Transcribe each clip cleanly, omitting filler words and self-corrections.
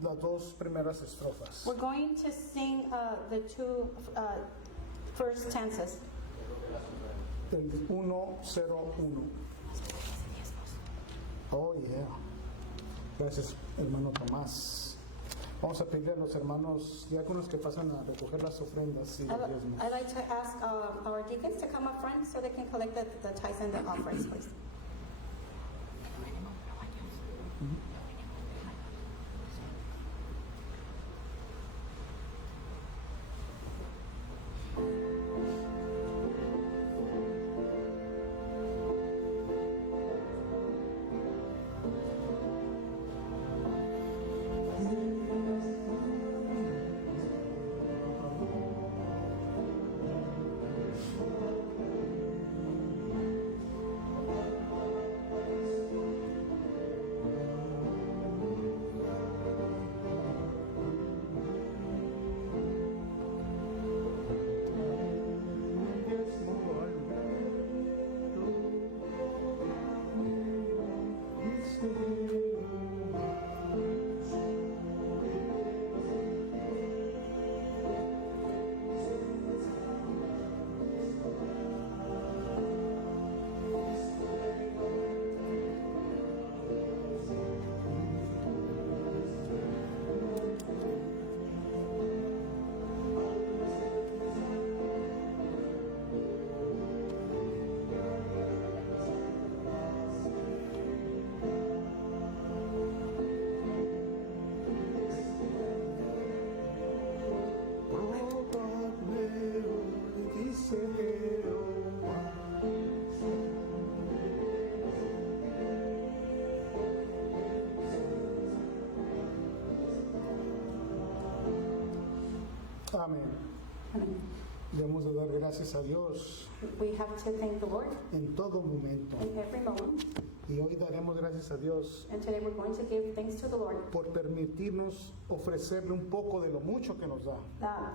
las dos primeras estrofas. We're going to sing the two first stanzas. El 101. Oh, yeah. Gracias, hermano Tomás. Vamos a pedirle a los hermanos diáconos que pasan a recoger las ofrendas y los diezmos. I'd like to ask our deacons to come up front so they can collect the tithes and the offerings, please. Amén. Debemos de dar gracias a Dios We have to thank the Lord en todo momento. in every moment. Y hoy daremos gracias a Dios And today we're going to give thanks to the Lord por permitirnos ofrecerle un poco de lo mucho que nos da.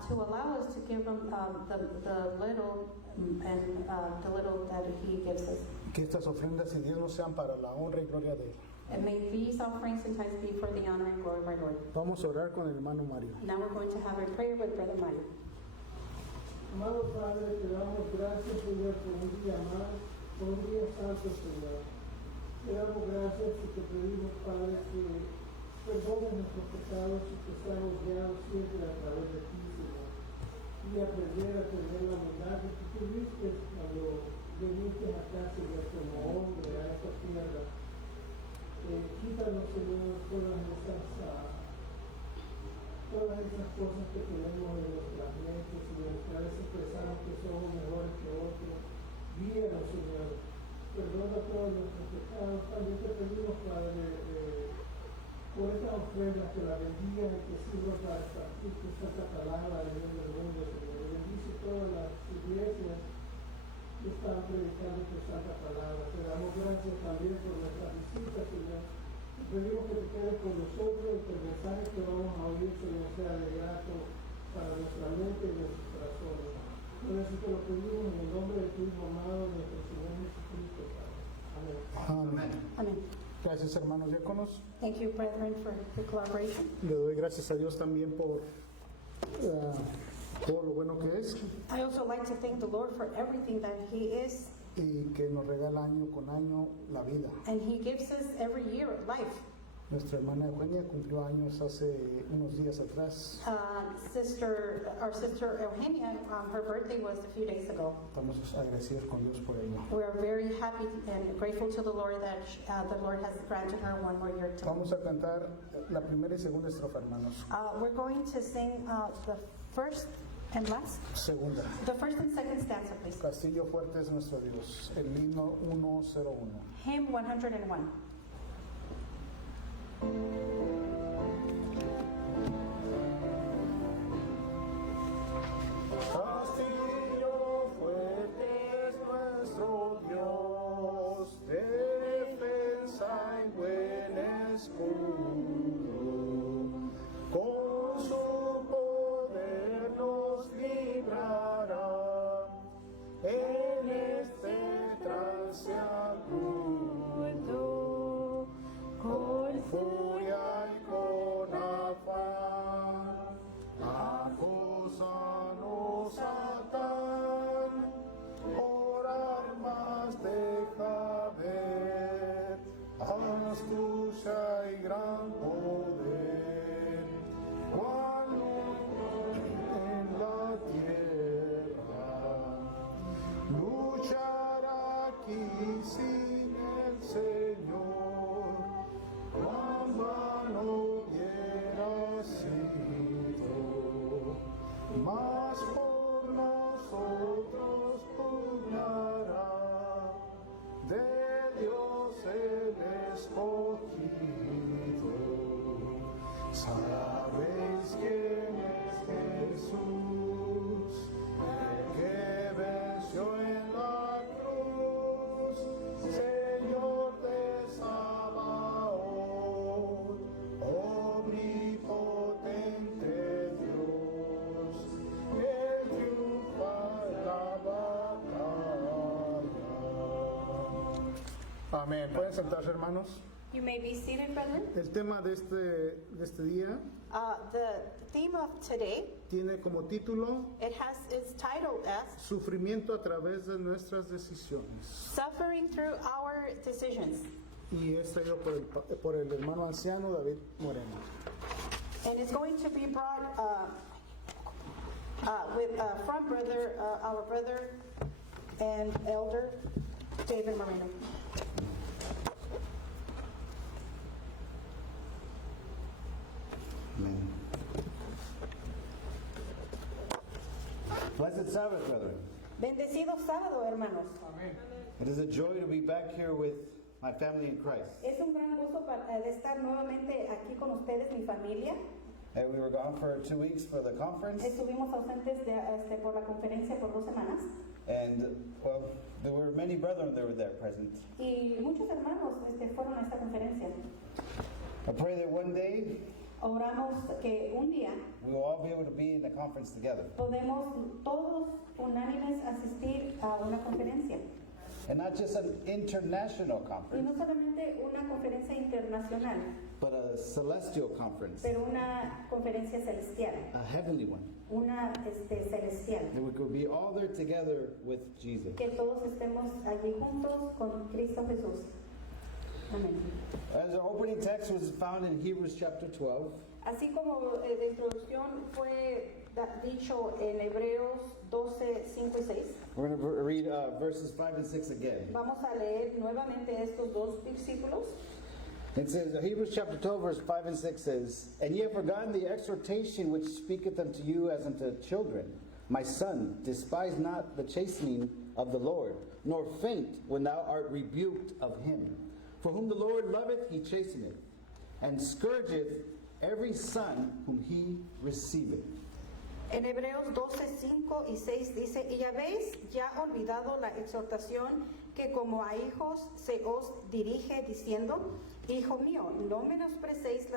to allow us to give Him the little and the little that He gives us. Que estas ofrendas y diezmos sean para la honra y gloria de Él. And may these offerings and tithes be for the honor and glory of our Lord. Vamos a orar con el hermano Mario. Now we're going to have a prayer with Brother Mario. Amado Padre, te damos gracias, Señor, por un día más, por un día santo, Señor. Te damos gracias y te pedimos, Padre, que perdones nuestros pecados y que seamos guiados siempre a través de ti, Señor. Y aprender a tener la humildad que tú tuviste cuando viniste acá, Señor, como hombre a esta tierra. Quítanos, Señor, todas esas cosas que tenemos en nuestras mentes, Señor, que a veces pensamos que somos mejores que otros. Guíanos, Señor. Perdona todos nuestros pecados. También te pedimos, Padre, por estas ofrendas que la bendigas y que sirva para esparcir tu santa palabra en medio del mundo, Señor. Bendice todas las iglesias que están predicando tu santa palabra. Te damos gracias también por nuestras visitas, Señor. Te pedimos que te quedes con nosotros y que el mensaje que vamos a oír, Señor, sea de grato para nuestra mente y nuestros corazones. Por eso te lo pedimos en el nombre de tu Hijo amado, nuestro Señor Jesucristo, Padre. Amén. Amén. Amen. Gracias, hermanos diáconos. Thank you, brethren, for your collaboration. Le doy gracias a Dios también por todo lo bueno que es I also like to thank the Lord for everything that He is, y que nos regala año con año la vida. and He gives us every year life. Nuestra hermana Eugenia cumplió años hace unos días atrás. Our sister Eugenia, her birthday was a few days ago. Estamos agradecidos con Dios por ello. We are very happy and grateful to the Lord that the Lord has granted her one more year to live. Vamos a cantar la primera y segunda estrofa, hermanos. We're going to sing the first and last, Segunda. the first and second stanza, please. Castillo fuerte es nuestro Dios. El himno 101. Hymn 101. Castillo fuerte es nuestro Dios, defensa en buen escudo. Con su poder nos librará en este trance agudo. Con furia y con Sabéis quién es Jesús, el que venció en la cruz, Señor de Sabaoth, omnipotente Dios, que triunfa en la batalla. Amén. ¿Pueden sentarse, hermanos? You may be seated, brethren. El tema de este día The theme of today, tiene como título it has its title as Sufrimiento a través de nuestras decisiones. Suffering Through Our Decisions. Y es traído por el hermano anciano David Moreno. And it's going to be brought from our brother and elder, David Moreno. Amen. Blessed Sabbath, brethren. Bendecido sábado, hermanos. It is a joy to be back here with my family in Christ. Es un gran gusto de estar nuevamente aquí con ustedes, mi familia. And we were gone for 2 weeks for the conference. Estuvimos ausentes por la conferencia por 2 semanas. And, well, there were many brethren that were there present. Y muchos hermanos fueron a esta conferencia. I pray that one day Oramos que un día we will all be able to be in the conference together. podemos todos unánimes asistir a una conferencia. And not just an international Y conference, no solamente una conferencia internacional, but a celestial conference, pero una conferencia celestial, a heavenly one. una celestial. That we could be all there together with Jesus. Que todos estemos allí juntos con Cristo Jesús. Amén. As our opening text was found in Hebrews chapter 12, Así como de introducción fue dicho en Hebreos 12, 5 y 6, we're going to read verses 5 and 6 again. vamos a leer nuevamente estos dos versículos. It says, Hebrews chapter 12, verse 5 and 6 says, And ye have forgotten the exhortation which speaketh unto you as unto children. My son, despise not the chastening of the Lord, nor faint when thou art rebuked of him. For whom the Lord loveth, he chasteneth, and scourgeth every son whom he receiveth. En Hebreos 12, 5 y 6 dice, y habéis ya olvidado la exhortación que como a hijos se os dirige diciendo, Hijo mío, no menosprecéis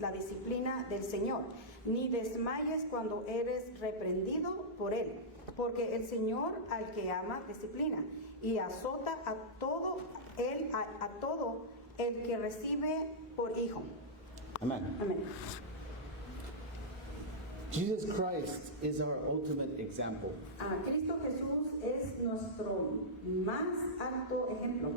la disciplina del Señor, ni desmayes cuando eres reprendido por él, porque el Señor al que ama disciplina y azota a todo el que recibe por hijo. Amen. Amén. Jesus Christ is our ultimate example. Cristo Jesús es nuestro más alto ejemplo.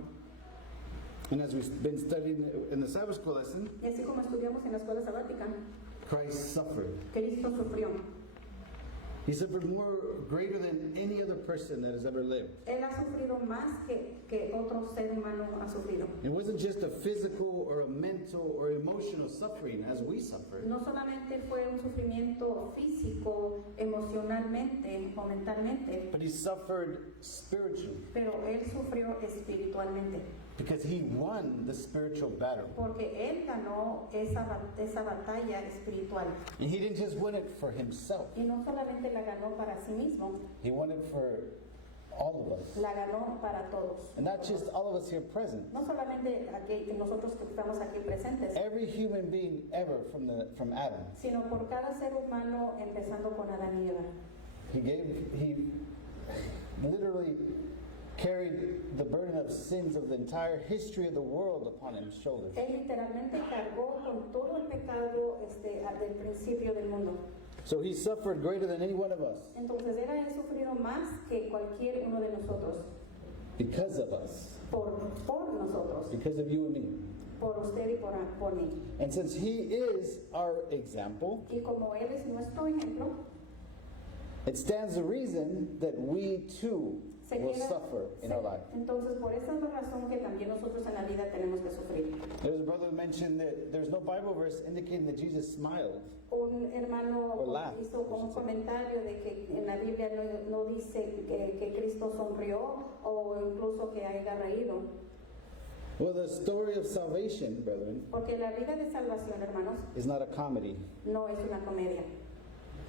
And as we've been studying in the Sabbath school lesson, Y así como estudiamos en la escuela sabática, Christ suffered. Cristo sufrió. He suffered more greater than any other person that has ever lived. Él ha sufrido más que otro ser humano ha sufrido. It wasn't just a physical or a mental or emotional suffering as we suffer. No solamente fue un sufrimiento físico, emocionalmente o mentalmente, But he suffered spiritually pero él sufrió espiritualmente, because he won the spiritual battle. porque él ganó esa batalla espiritual. And he didn't just win it for himself. Y no solamente la ganó para sí mismo, He won it for all of us. la ganó para todos. And not just all of us here present. No solamente nosotros que estamos aquí presentes, Every human being ever from Adam. sino por cada ser humano empezando con Adán y Eva. He literally carried the burden of sins of the entire history of the world upon his shoulders. Él literalmente cargó con todo el pecado del principio del mundo. So he suffered greater than any one of us Entonces él ha sufrido más que cualquier uno de nosotros, because of us, por nosotros, because of you and me. por usted y por mí. And since he is our example, Y como él es nuestro ejemplo, it stands to reason that we too se will queda- suffer in se- our life. entonces por esa es la razón que también nosotros en la vida tenemos que sufrir. There's a brother who mentioned that there's no Bible verse indicating that Jesus smiled. Un hermano Or laugh, hizo como un comentario de que en la Biblia no dice que Cristo sonrió o incluso que haya reído. Well, the story of salvation, brethren, Porque la vida de salvación, hermanos, is not a comedy. no es una comedia.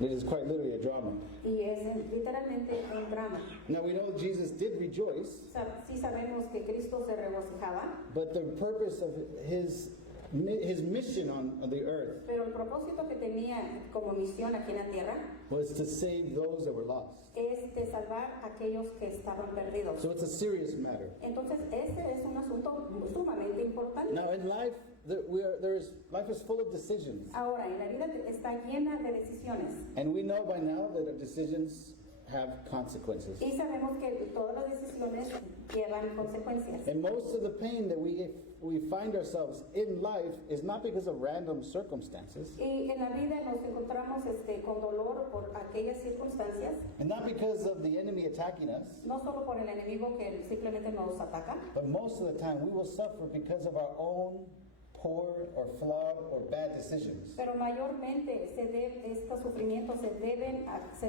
It is quite literally a drama. Y es literalmente un drama. Now we know Jesus did rejoice, Sí sabemos que Cristo se regocijaba, but the purpose of his mission on the earth pero el propósito que tenía como misión aquí en la tierra was to save those that were lost. es de salvar a aquellos que estaban perdidos. So it's a serious matter. Entonces, este es un asunto sumamente importante. Now in life, life is full of decisions. Ahora, en la vida está llena de decisiones. And we know by now that our decisions have consequences. Y sabemos que todas las decisiones llevan consecuencias. And most of the pain that we find ourselves in life is not because of random circumstances, Y en la vida nos encontramos con dolor por aquellas circunstancias, and not because of the enemy attacking us, no solo por el enemigo que simplemente nos ataca, but most of the time we will suffer because of our own poor or flawed or bad decisions. pero mayormente estos sufrimientos se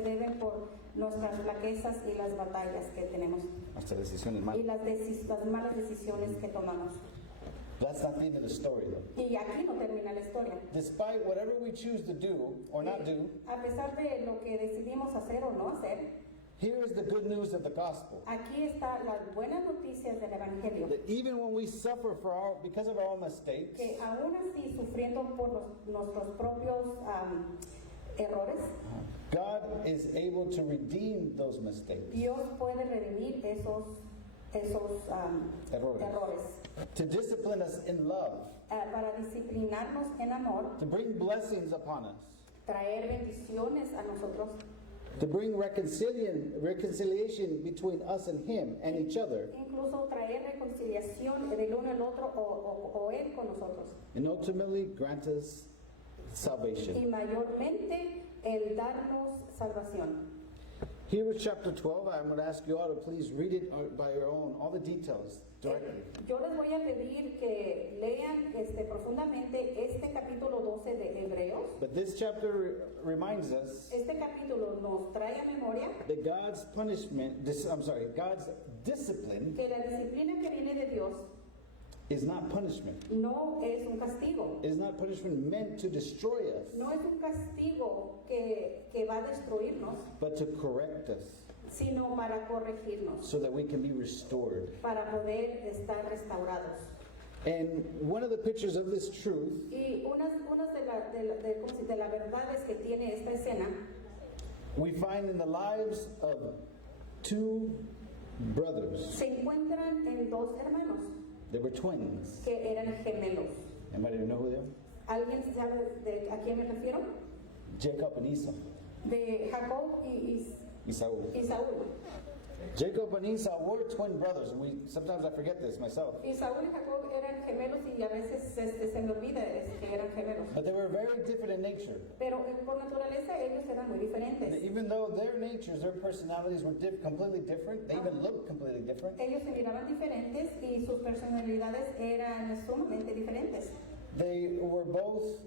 deben por nuestras flaquezas y las batallas que tenemos Nuestras decisiones y malas. las malas decisiones que tomamos. That's not the end of the story, though. Y aquí no termina la historia. Despite whatever we choose to do or not do, A pesar de lo que decidimos hacer o no hacer, here is the good news of the gospel. aquí están las buenas noticias del Evangelio. That even when we suffer because of our own mistakes, Que aún así, sufriendo por nuestros propios errores, God is able to redeem those mistakes. Dios puede redimir esos Errores. errores To discipline us in love, para disciplinarnos en amor, to bring blessings upon us, traer bendiciones a nosotros, to bring reconciliation between us and Him and each other, incluso traer reconciliación del uno al otro o Él con nosotros. and ultimately grant us Y salvation. mayormente el darnos salvación. Hebrews chapter 12, I'm going to ask you all to please read it by your own, all the details directly. Yo les voy a pedir que lean profundamente este capítulo 12 de Hebreos. But this chapter reminds us Este capítulo nos trae a memoria that God's God's discipline que la disciplina que viene de Dios is not punishment. no es un castigo. It is not punishment meant to destroy us, No es un castigo que va a destruirnos, but to correct us sino para corregirnos, so that we can be restored. para poder estar restaurados. And one of the pictures of this truth Y unas de las verdades que tiene esta escena we find in the lives of two brothers. se encuentran en dos hermanos They were twins. que eran gemelos. Anybody know who they are? ¿Alguien sabe a quién me refiero? Jacob and Esau. De Jacob y Esau. Saúl. Jacob and Esau were twin brothers, and sometimes I forget this myself. Y Saúl y Jacob eran gemelos y a veces se me olvida que eran gemelos. But they were very different in nature. Pero por naturaleza ellos eran muy diferentes. Even though their natures, their personalities were completely different, they even looked completely different. Ellos se miraban diferentes y sus personalidades eran sumamente diferentes. They were both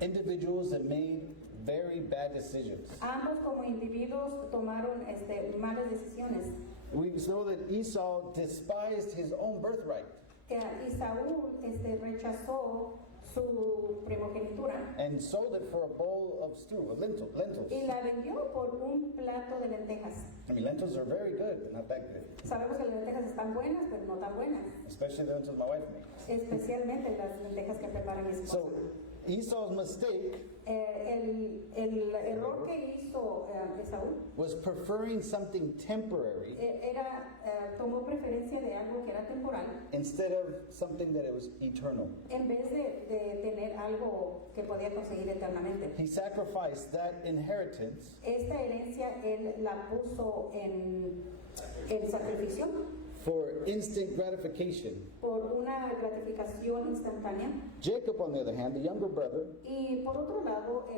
individuals that made very bad decisions. Ambos como individuos tomaron malas decisiones. We know that Esau despised his own birthright Y Saúl rechazó su primogenitura and sold it for a bowl of stew, of lentils. y la vendió por un plato de lentejas. I mean, lentils are very good, but not that good. Sabemos que las lentejas están buenas, pero no tan buenas, Especially the lentils my wife makes. especialmente las lentejas que prepara mi esposa. So Esau's mistake El error que hizo Esaú was preferring something temporary tomó preferencia de algo que era temporal instead of something that it was eternal. en vez de tener algo que podía conseguir eternamente. He sacrificed that inheritance Esta herencia él la puso en sacrificio for instant gratification. por una gratificación instantánea. Jacob, on the other hand, the younger brother, Y por otro lado,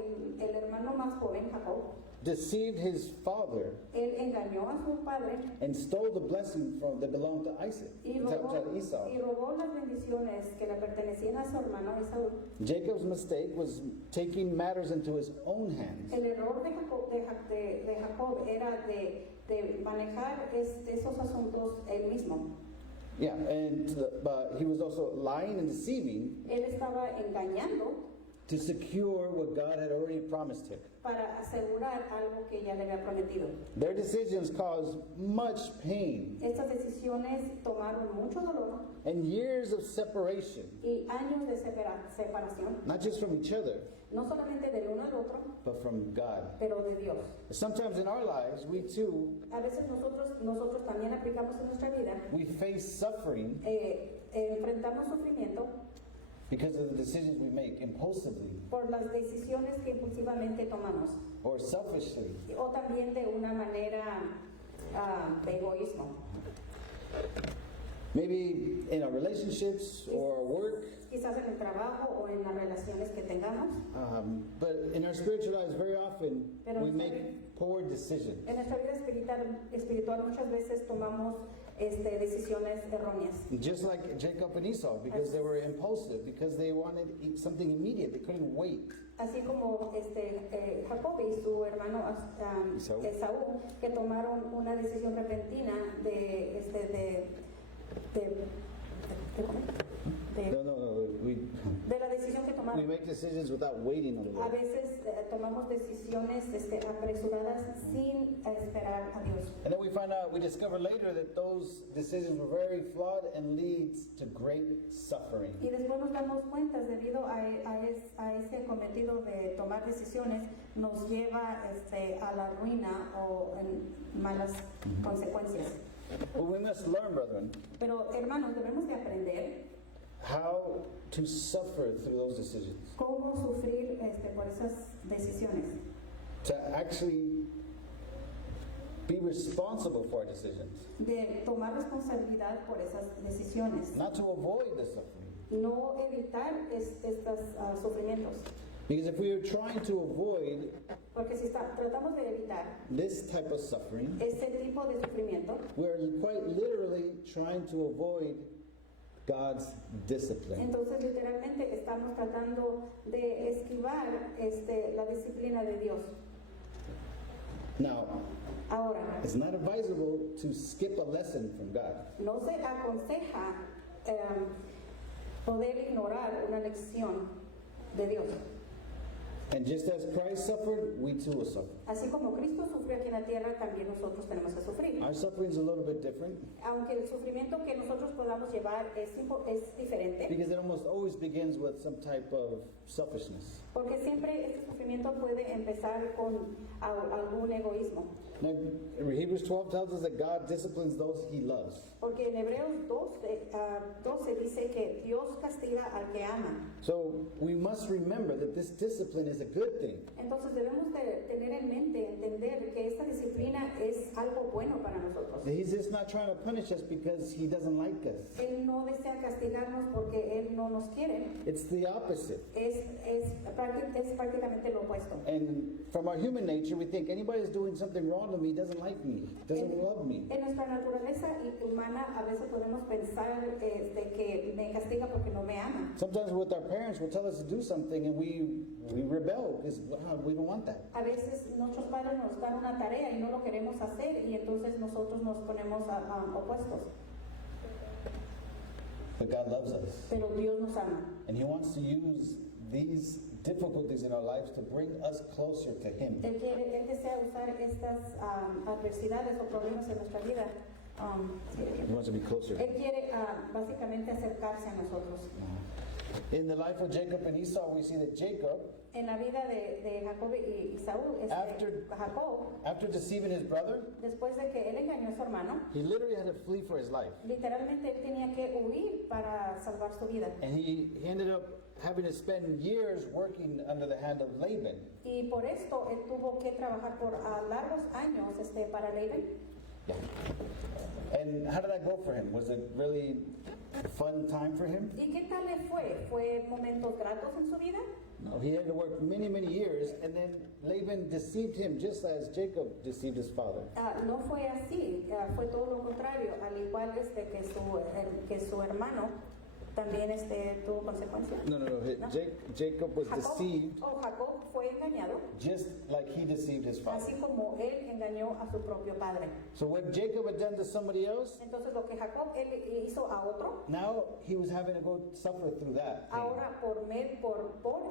el hermano más joven, Jacob, deceived his father él engañó a su padre and stole the blessing that belonged to Isaac, y to Esau. robó las bendiciones que le pertenecían a su hermano Esaú. Jacob's mistake was taking matters into his own hands. El error de Jacob era de manejar esos asuntos él mismo. Yeah, and he was also lying and deceiving Él estaba engañando to secure what God had already promised him. para asegurar algo que ya le había prometido. Their decisions caused much pain Estas decisiones tomaron mucho dolor and years of separation, y años de separación, not just from each other, no solamente del uno al otro, but from God. pero de Dios. Sometimes in our lives, we too, A veces nosotros también aplicamos en nuestra vida, we face suffering enfrentamos sufrimiento because of the decisions we make impulsively por las decisiones que impulsivamente tomamos or selfishly. o también de una manera de egoísmo. Maybe in our relationships or our work, Quizás en el trabajo o en las relaciones que tengamos. but in our spiritual lives, very often Pero we en nuestra make poor decisions. En nuestra vida espiritual muchas veces tomamos decisiones erróneas. Just like Jacob and Esau, because they were impulsive, because they wanted something immediate, they couldn't wait. Así como Jacob y su hermano Esaú, que tomaron una decisión repentina de la decisión que We tomaron. make decisions without waiting on the A Lord. veces tomamos decisiones apresuradas sin esperar a Dios. And then we discover later that those decisions were very flawed and leads to great suffering. Y después nos damos cuenta, debido a ese cometido de tomar decisiones, nos lleva a la ruina o en malas consecuencias. But we must learn, brethren, Pero hermanos, debemos de aprender how to suffer through those decisions. cómo sufrir por esas decisiones. To actually be responsible for our decisions. De tomar responsabilidad por esas decisiones. Not to avoid the suffering. No evitar estos sufrimientos. Because if we are trying to avoid Porque si tratamos de evitar this type of suffering, este tipo de sufrimiento, we're quite literally trying to avoid God's discipline. entonces literalmente estamos tratando de esquivar la disciplina de Dios. Now, Ahora, it's not advisable to skip a lesson from God. no se aconseja poder ignorar una lección de Dios. And just as Christ suffered, we too will suffer. Así como Cristo sufrió aquí en la tierra, también nosotros tenemos que sufrir. Our suffering is a little bit different Aunque el sufrimiento que nosotros podamos llevar es diferente, because it almost always begins with some type of selfishness. porque siempre este sufrimiento puede empezar con algún egoísmo. Now, Hebrews 12 tells us that God disciplines those he loves. Porque en Hebreos 12 dice que Dios castiga al que ama. So we must remember that this discipline is a good thing. Entonces debemos de tener en mente, entender que esta disciplina es algo bueno para nosotros. He's just not trying to punish us because he doesn't like us. Él no desea castigarnos porque Él no nos quiere. It's the opposite. Es prácticamente lo opuesto. And from our human nature, we think anybody who's doing something wrong to me doesn't like me, doesn't love me. En nuestra naturaleza humana a veces podemos pensar que me castiga porque no me ama. Sometimes with our parents will tell us to do something and we rebel because we don't want that. A veces nuestros padres nos dan una tarea y no lo queremos hacer y entonces nosotros nos ponemos opuestos. But God loves us. Pero Dios nos ama. And he wants to use these difficulties in our lives to bring us closer to him. Él desea usar estas adversidades o problemas en nuestra vida. He wants to be closer. Él quiere básicamente acercarse a nosotros. In the life of Jacob and Esau, we see that Jacob, En la vida de Jacob y Saúl, Jacob, after deceiving his brother, después de que él engañó a su hermano, he literally had to flee for his life. literalmente él tenía que huir para salvar su vida. And he ended up having to spend years working under the hand of Laban. Y por esto él tuvo que trabajar por largos años para Laban. Yeah. And how did that go for him? Was it really a fun time for him? ¿Y qué tal le fue? ¿Fue momentos gratos en su vida? No, he had to work many, many years, and then Laban deceived him just as Jacob deceived his father. No fue así, fue todo lo contrario, al igual que su hermano también tuvo consecuencias. No. Jacob was deceived Jacob fue engañado just like he deceived his father. así como él engañó a su propio padre. So what Jacob had done to somebody else, Entonces lo que Jacob él hizo a otro, now he was having to go suffer through that pain. ahora por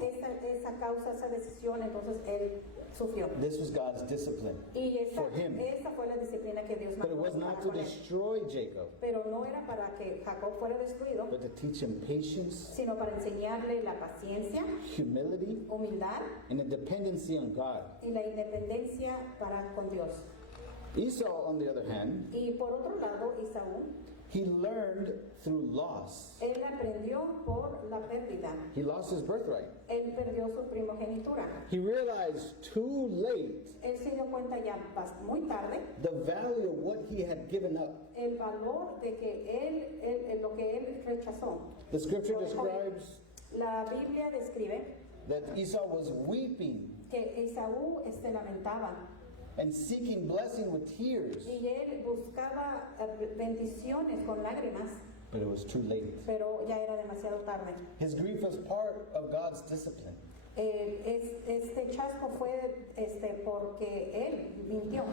esa causa, esa decisión, entonces él sufrió. This was God's discipline. Y For him. esa fue la disciplina que Dios But it mandó was not to con él. destroy Jacob, Pero no era para que Jacob fuera destruido, but to teach him patience, sino para enseñarle la paciencia, humility, humildad and a dependency on God. y la independencia para con Dios. Esau, on the other hand, Y por otro lado, Isaú, he learned through loss. él aprendió por la pérdida. He lost his birthright. Él perdió su primogenitura. He realized too late Él se dio cuenta ya muy tarde the value of what he had given up. el valor de que lo que él rechazó. The scripture describes La Biblia describe that Esau was weeping que Esaú se lamentaba and seeking blessing with tears, y él buscaba bendiciones con lágrimas, but it was too late. pero ya era demasiado tarde. His grief was part of God's discipline. Este chasco fue porque él mintió,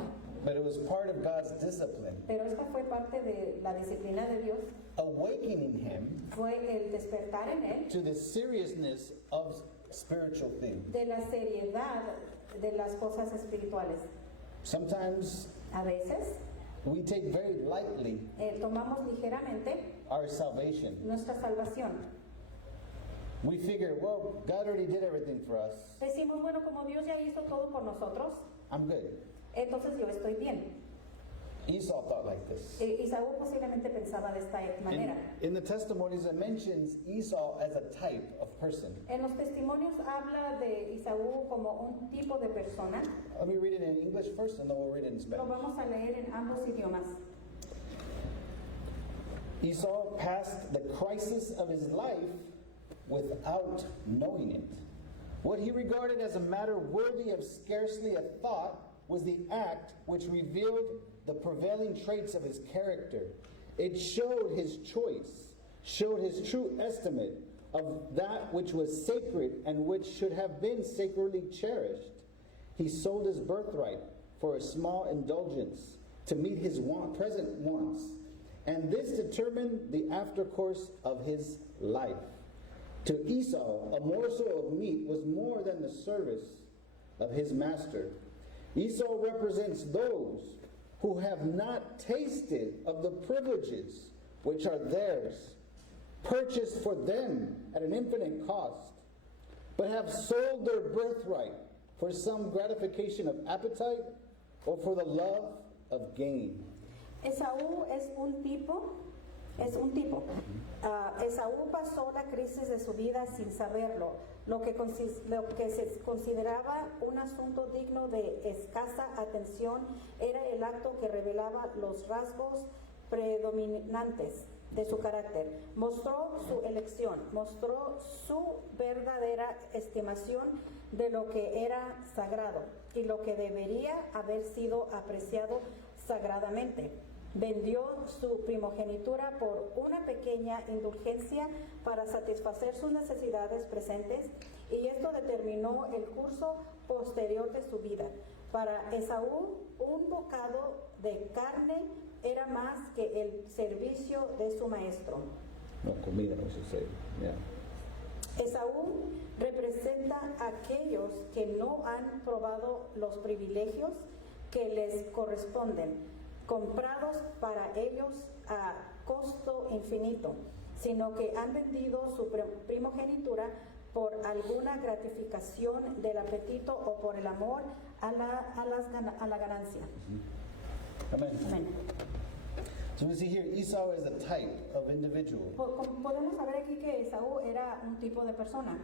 But it was part of God's discipline, pero esta fue parte de la disciplina de Dios, awakening him fue el despertar en él to the seriousness of spiritual things. de la seriedad de las cosas espirituales. Sometimes A veces we take very lightly tomamos ligeramente our salvation. nuestra salvación. We figure, well, God already did everything for us. Decimos, bueno, como Dios ya hizo todo por nosotros, I'm good. entonces yo estoy bien. Esau thought like this. Isaú posiblemente pensaba de esta manera. In the testimonies, it mentions Esau as a type of person. En los testimonios habla de Isaú como un tipo de persona. Let me read it in English first, and then we'll read it in Lo Spanish. vamos a leer en ambos idiomas. Esau passed the crisis of his life without knowing it. What he regarded as a matter worthy of scarcely a thought was the act which revealed the prevailing traits of his character. It showed his choice, showed his true estimate of that which was sacred and which should have been sacredly cherished. He sold his birthright for a small indulgence to meet his present wants, and this determined the aftercourse of his life. To Esau, a morsel of meat was more than the service of his master. Esau represents those who have not tasted of the privileges which are theirs, purchased for them at an infinite cost, but have sold their birthright for some gratification of appetite or for the love of gain. Esaú es un tipo. Esaú pasó la crisis de su vida sin saberlo, lo que se consideraba un asunto digno de escasa atención era el acto que revelaba los rasgos predominantes de su carácter. Mostró su elección, mostró su verdadera estimación de lo que era sagrado y lo que debería haber sido apreciado sagradamente. Vendió su primogenitura por una pequeña indulgencia para satisfacer sus necesidades presentes y esto determinó el curso posterior de su vida. Para Esaú, un bocado de carne era más que el servicio de su maestro. No, comida, no se say. Yeah. Esaú representa a aquellos que no han probado los privilegios que les corresponden, comprados para ellos a costo infinito, sino que han vendido su primogenitura por alguna gratificación del apetito o por el amor a la ganancia. Amen. Amén. So we see here Esau is a type of individual. Podemos saber aquí que Esaú era un tipo de persona.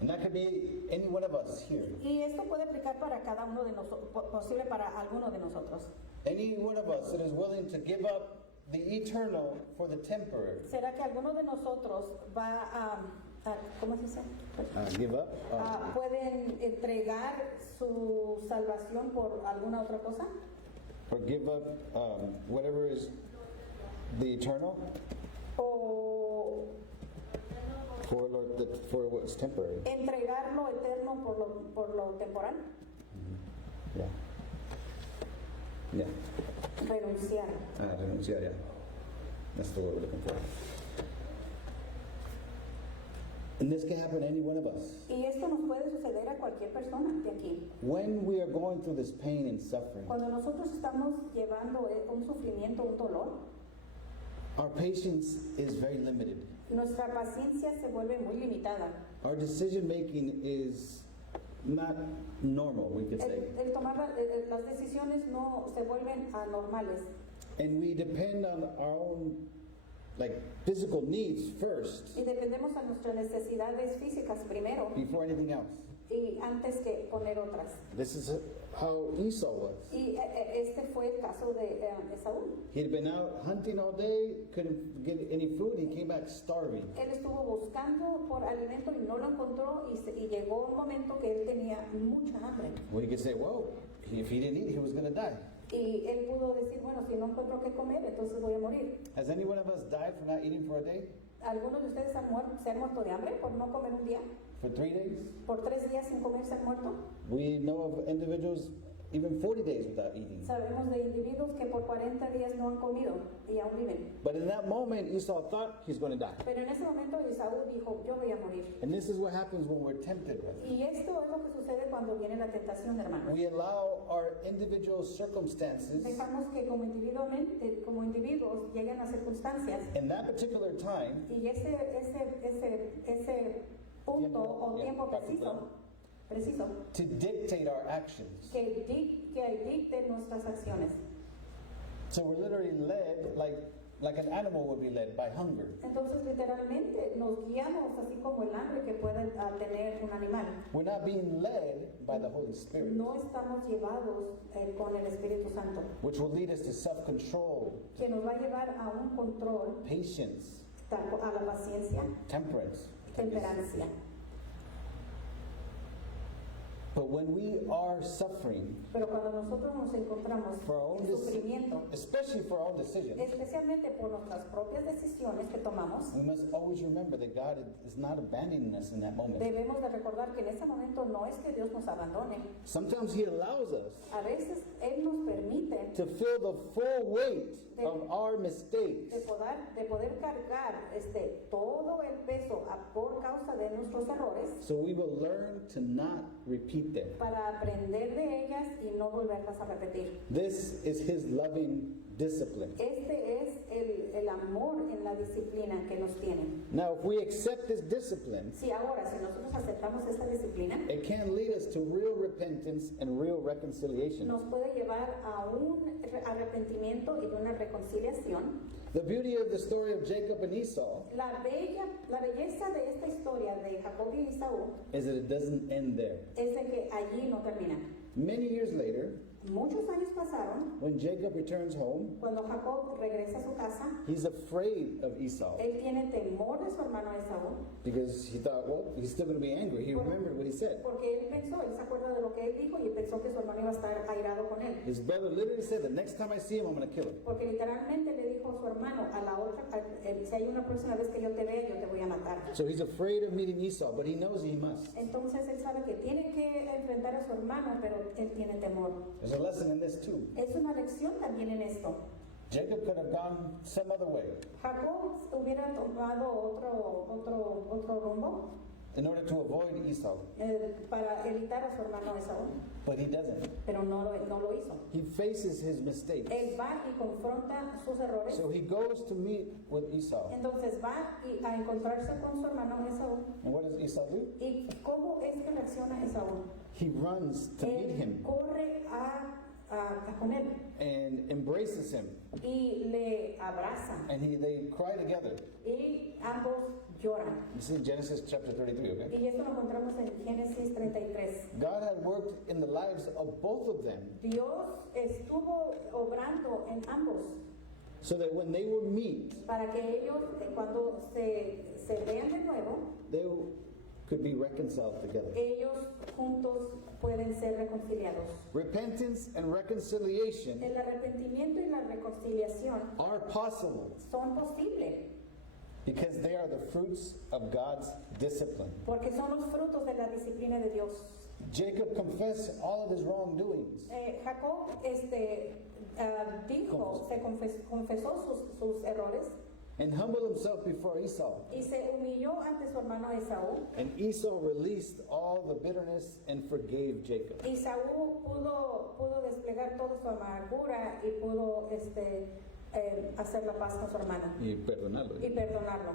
And that could be any one of us here. Y esto puede aplicar para cada uno de nosotros, posible para alguno de nosotros. Any one of us that is willing to give up the eternal for the temporary. ¿Será que alguno de nosotros va a ¿cómo se dice? Give up? ¿Pueden entregar su salvación por alguna otra cosa? Or give up whatever is the eternal? ¿O for what's temporary. Entregar lo eterno por lo temporal. Yeah. Yeah. Renunciar. Renunciar, yeah. That's the word we're looking for. And this can happen to any one of us. Y esto nos puede suceder a cualquier persona de aquí. When we are going through this pain and suffering, Cuando nosotros estamos llevando un sufrimiento, un dolor, our patience is very limited. nuestra paciencia se vuelve muy limitada. Our decision making is not normal, we could say. El tomar las decisiones no se vuelven anormales. And we depend on our own physical needs first Y dependemos a nuestras necesidades físicas primero before anything else. y antes que poner otras. This is how Esau was. Y este fue el caso de Esaú. He had been out hunting all day, couldn't get any food, he came back starving. Él estuvo buscando por alimento y no lo encontró y llegó un momento que él tenía mucha hambre. Well, he could say, well, if he didn't eat, he was going to die. Y él pudo decir, bueno, si no encuentro qué comer, entonces voy a morir. Has any one of us died for not eating for a day? ¿Algunos de ustedes se han muerto de hambre por no comer un día? For 3 days? ¿Por 3 días sin comer se han muerto? We know of individuals even 40 days without eating. Sabemos de individuos que por 40 días no han comido y aún viven. But in that moment, Esau thought he's going to die. Pero en ese momento Esaú dijo, yo voy a morir. And this is what happens when we're tempted. Y esto es lo que sucede cuando viene la tentación, hermanos. We allow our individual circumstances Dejamos que como individuos lleguen a circunstancias in that particular time y ese punto o tiempo preciso to dictate our actions. que dicte nuestras acciones. So we're literally led like an animal would be led by hunger. Entonces literalmente nos guiamos así como el hambre que puede tener un animal. We're not being led by the Holy Spirit, No estamos llevados con el Espíritu Santo, which will lead us to self-control, que nos va a llevar a un control, patience, a la paciencia, temperance. temperancia. But when we are suffering Pero cuando nosotros nos encontramos for our own en sufrimiento, especially for our own decisions, especialmente por nuestras propias decisiones que tomamos, we must always remember that God is not abandoning us in that moment. debemos de recordar que en ese momento no es que Dios nos abandone. Sometimes He allows us A veces Él nos permite to feel the full weight of our mistakes, de poder cargar todo el peso por causa de nuestros errores so we will learn to not repeat them. para aprender de ellas y no volverlas a repetir. This is His loving discipline. Este es el amor en la disciplina que nos tiene. Now, if we accept this discipline, Si nosotros aceptamos esta disciplina, it can lead us to real repentance and real reconciliation. nos puede llevar a un arrepentimiento y una reconciliación. The beauty of the story of Jacob and Esau La belleza de esta historia de Jacob y Esaú is that it doesn't end there. es de que allí no termina. Many years later, Muchos años pasaron when Jacob returns home, cuando Jacob regresa a su casa. he's afraid of Esau Él tiene temor de su hermano Esaú because he thought, well, he's still going to be angry. He remembered what he said. porque él se acuerda de lo que él dijo y pensó que su hermano iba a estar airado con él. His brother literally said, the next time I see him, I'm going to kill him. Porque literalmente le dijo a su hermano, si hay una próxima vez que yo te vea, yo te voy a matar. So he's afraid of meeting Esau, but he knows he must. Entonces él sabe que tiene que enfrentar a su hermano, pero él tiene temor. There's a lesson in this too. Es una lección también en esto. Jacob could have gone some other way Jacob hubiera tomado otro rumbo in order to avoid Esau, para evitar a su hermano Esaú, but he doesn't. pero no lo hizo. He faces his mistakes. Él va y confronta sus errores. So he goes to meet with Esau. Entonces va a encontrarse con su hermano Esaú. And what does Esau do? ¿Y cómo es que reacciona Esaú? He runs to meet Él him corre con él and embraces him. y le abraza And they cry together. y ambos lloran. This is Genesis chapter 33, okay? Y esto lo encontramos en Génesis 33. God had worked in the lives of both of them Dios estuvo obrando en ambos so that when they would meet, para que ellos cuando se vean de nuevo, they could be reconciled together. ellos juntos pueden ser reconciliados. Repentance and reconciliation El arrepentimiento y la reconciliación are possible son posibles because they are the fruits of God's discipline. porque son los frutos de la disciplina de Dios. Jacob confessed all of his wrongdoings. Jacob confesó sus errores And humbled himself before Esau. y se humilló ante su hermano Esaú. And Esau released all the bitterness and forgave Jacob. Y Saúl pudo desplegar toda su amargura y pudo hacer la paz con su hermana Y perdonarlo. y perdonarlo.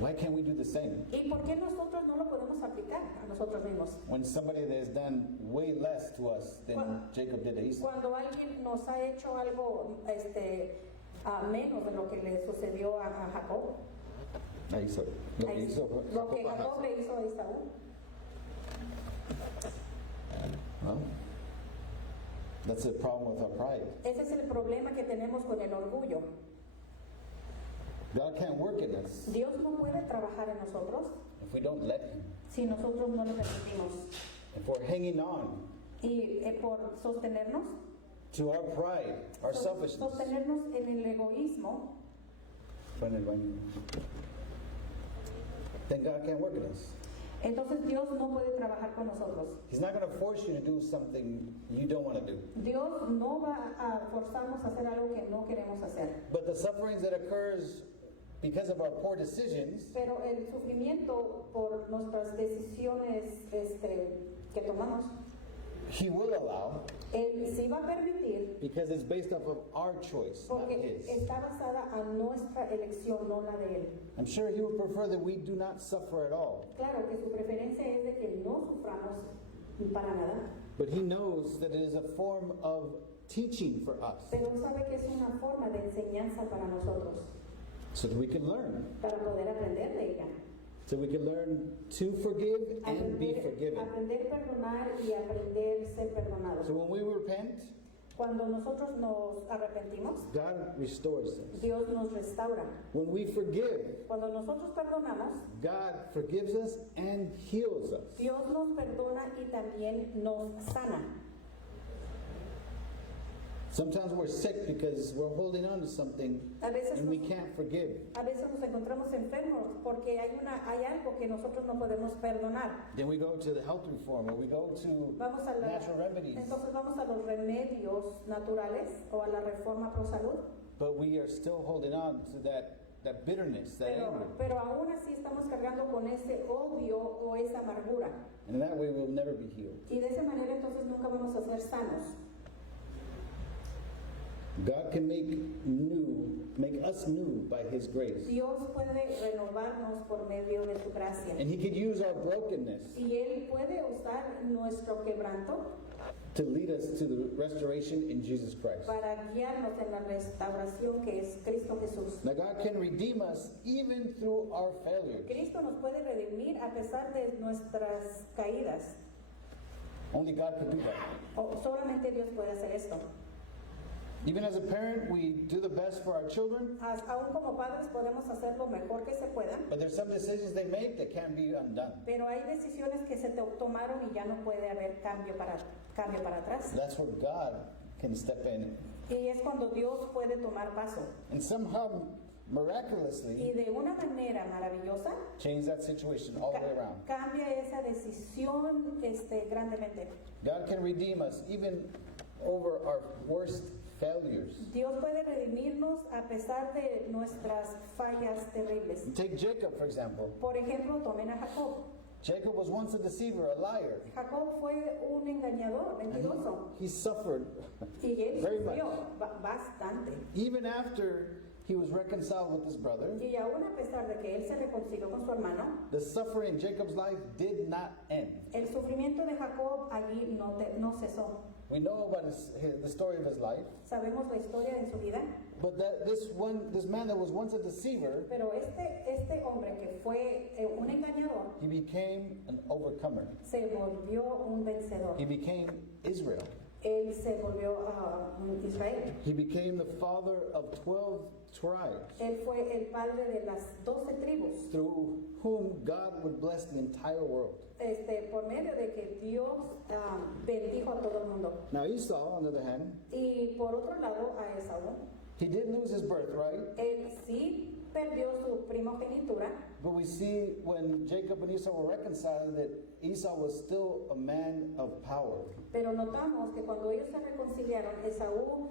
Why can't we do the same? ¿Y por qué nosotros no lo podemos aplicar a nosotros mismos? When somebody that has done way less to us than Jacob did to Esau. Cuando alguien nos ha hecho algo menos de lo que le sucedió a Jacob, A Esau. Lo que hizo lo que Jacob a Jacob le hizo a Esaú. Well, that's the problem with our pride. Ese es el problema que tenemos con el orgullo. God can't work in us Dios no puede trabajar en nosotros if we don't let Him. si nosotros no le permitimos. If we're hanging on Y por sostenernos, to our pride, our selfishness. sostenernos en el egoísmo, Then God can't work in us. entonces Dios no puede trabajar con nosotros. He's not going to force you to do something you don't want to do. Dios no va a forzarnos a hacer algo que no queremos hacer. But the sufferings that occurs because of our poor decisions, Pero el sufrimiento por nuestras decisiones que tomamos, He will allow Él sí va a permitir because it's based off of our choice, not porque His. está basada a nuestra elección, no la de Él. I'm sure He would prefer that we do not suffer at all. Claro que su preferencia es de que no suframos para nada, But He knows that it is a form of teaching for us pero Él sabe que es una forma de enseñanza para nosotros, so that we can learn. para poder aprender de ella. So we can learn to forgive and be forgiven. Aprender a perdonar y aprender a ser perdonados. So when we repent, Cuando nosotros nos arrepentimos, God restores us. Dios nos restaura. When we forgive, Cuando nosotros perdonamos, God forgives us and heals us. Dios nos perdona y también nos sana. Sometimes we're sick because we're holding on to something A veces and we nos, can't forgive. a veces nos encontramos enfermos porque hay algo que nosotros no podemos perdonar. Then we go to the health reform or we go to Vamos a natural remedies. entonces vamos a los remedios naturales o a la reforma pro salud, But we are still holding on to that bitterness, that anger. pero aún así estamos cargando con ese odio o esa amargura. And in that way we'll never be healed. Y de esa manera entonces nunca vamos a ser sanos. God can make us new by His grace. Dios puede renovarnos por medio de su gracia. And He could use our brokenness Y Él puede usar nuestro quebranto to lead us to the restoration in Jesus Christ. para guiarnos en la restauración que es Cristo Jesús. Now God can redeem us even through our failures. Cristo nos puede redimir a pesar de nuestras caídas. Only God can do that. Solamente Dios puede hacer esto. Even as a parent, we do the best for our children, Aún como padres podemos hacer lo mejor que se pueda, but there's some decisions they make that can't be undone. pero hay decisiones que se tomaron y ya no puede haber cambio para atrás. That's where God can step in Y es cuando Dios puede tomar paso. and somehow Y miraculously de una manera maravillosa change that situation all the way around. cambia esa decisión grandemente. God can redeem us even over our worst failures. Dios puede redimirnos a pesar de nuestras fallas terribles. Take Jacob, for example. Por ejemplo, tomen a Jacob. Jacob was once a deceiver, a liar. Jacob fue un engañador, mentiroso. He suffered Y él very sufrió much. bastante. Even after he was reconciled with his brother, Y aún a pesar de que él se reconcilió con su hermano, the suffering in Jacob's life did not end. el sufrimiento de Jacob allí no cesó. We know about the story of his life, Sabemos la historia de su vida, but that this man that was once a deceiver, pero este hombre que fue un engañador he became an overcomer. se volvió un vencedor. He became Israel. Él se volvió Israel. He became the father of 12 tribes, Él fue el padre de las 12 tribus, through whom God would bless the entire world. por medio de que Dios bendijo a todo el mundo. Now Esau, on the other hand, Y por otro lado, a Esaú, he did lose his birthright, él sí perdió su primogenitura, but we see when Jacob and Esau were reconciled that Esau was still a man of power. pero notamos que cuando ellos se reconciliaron, Esaú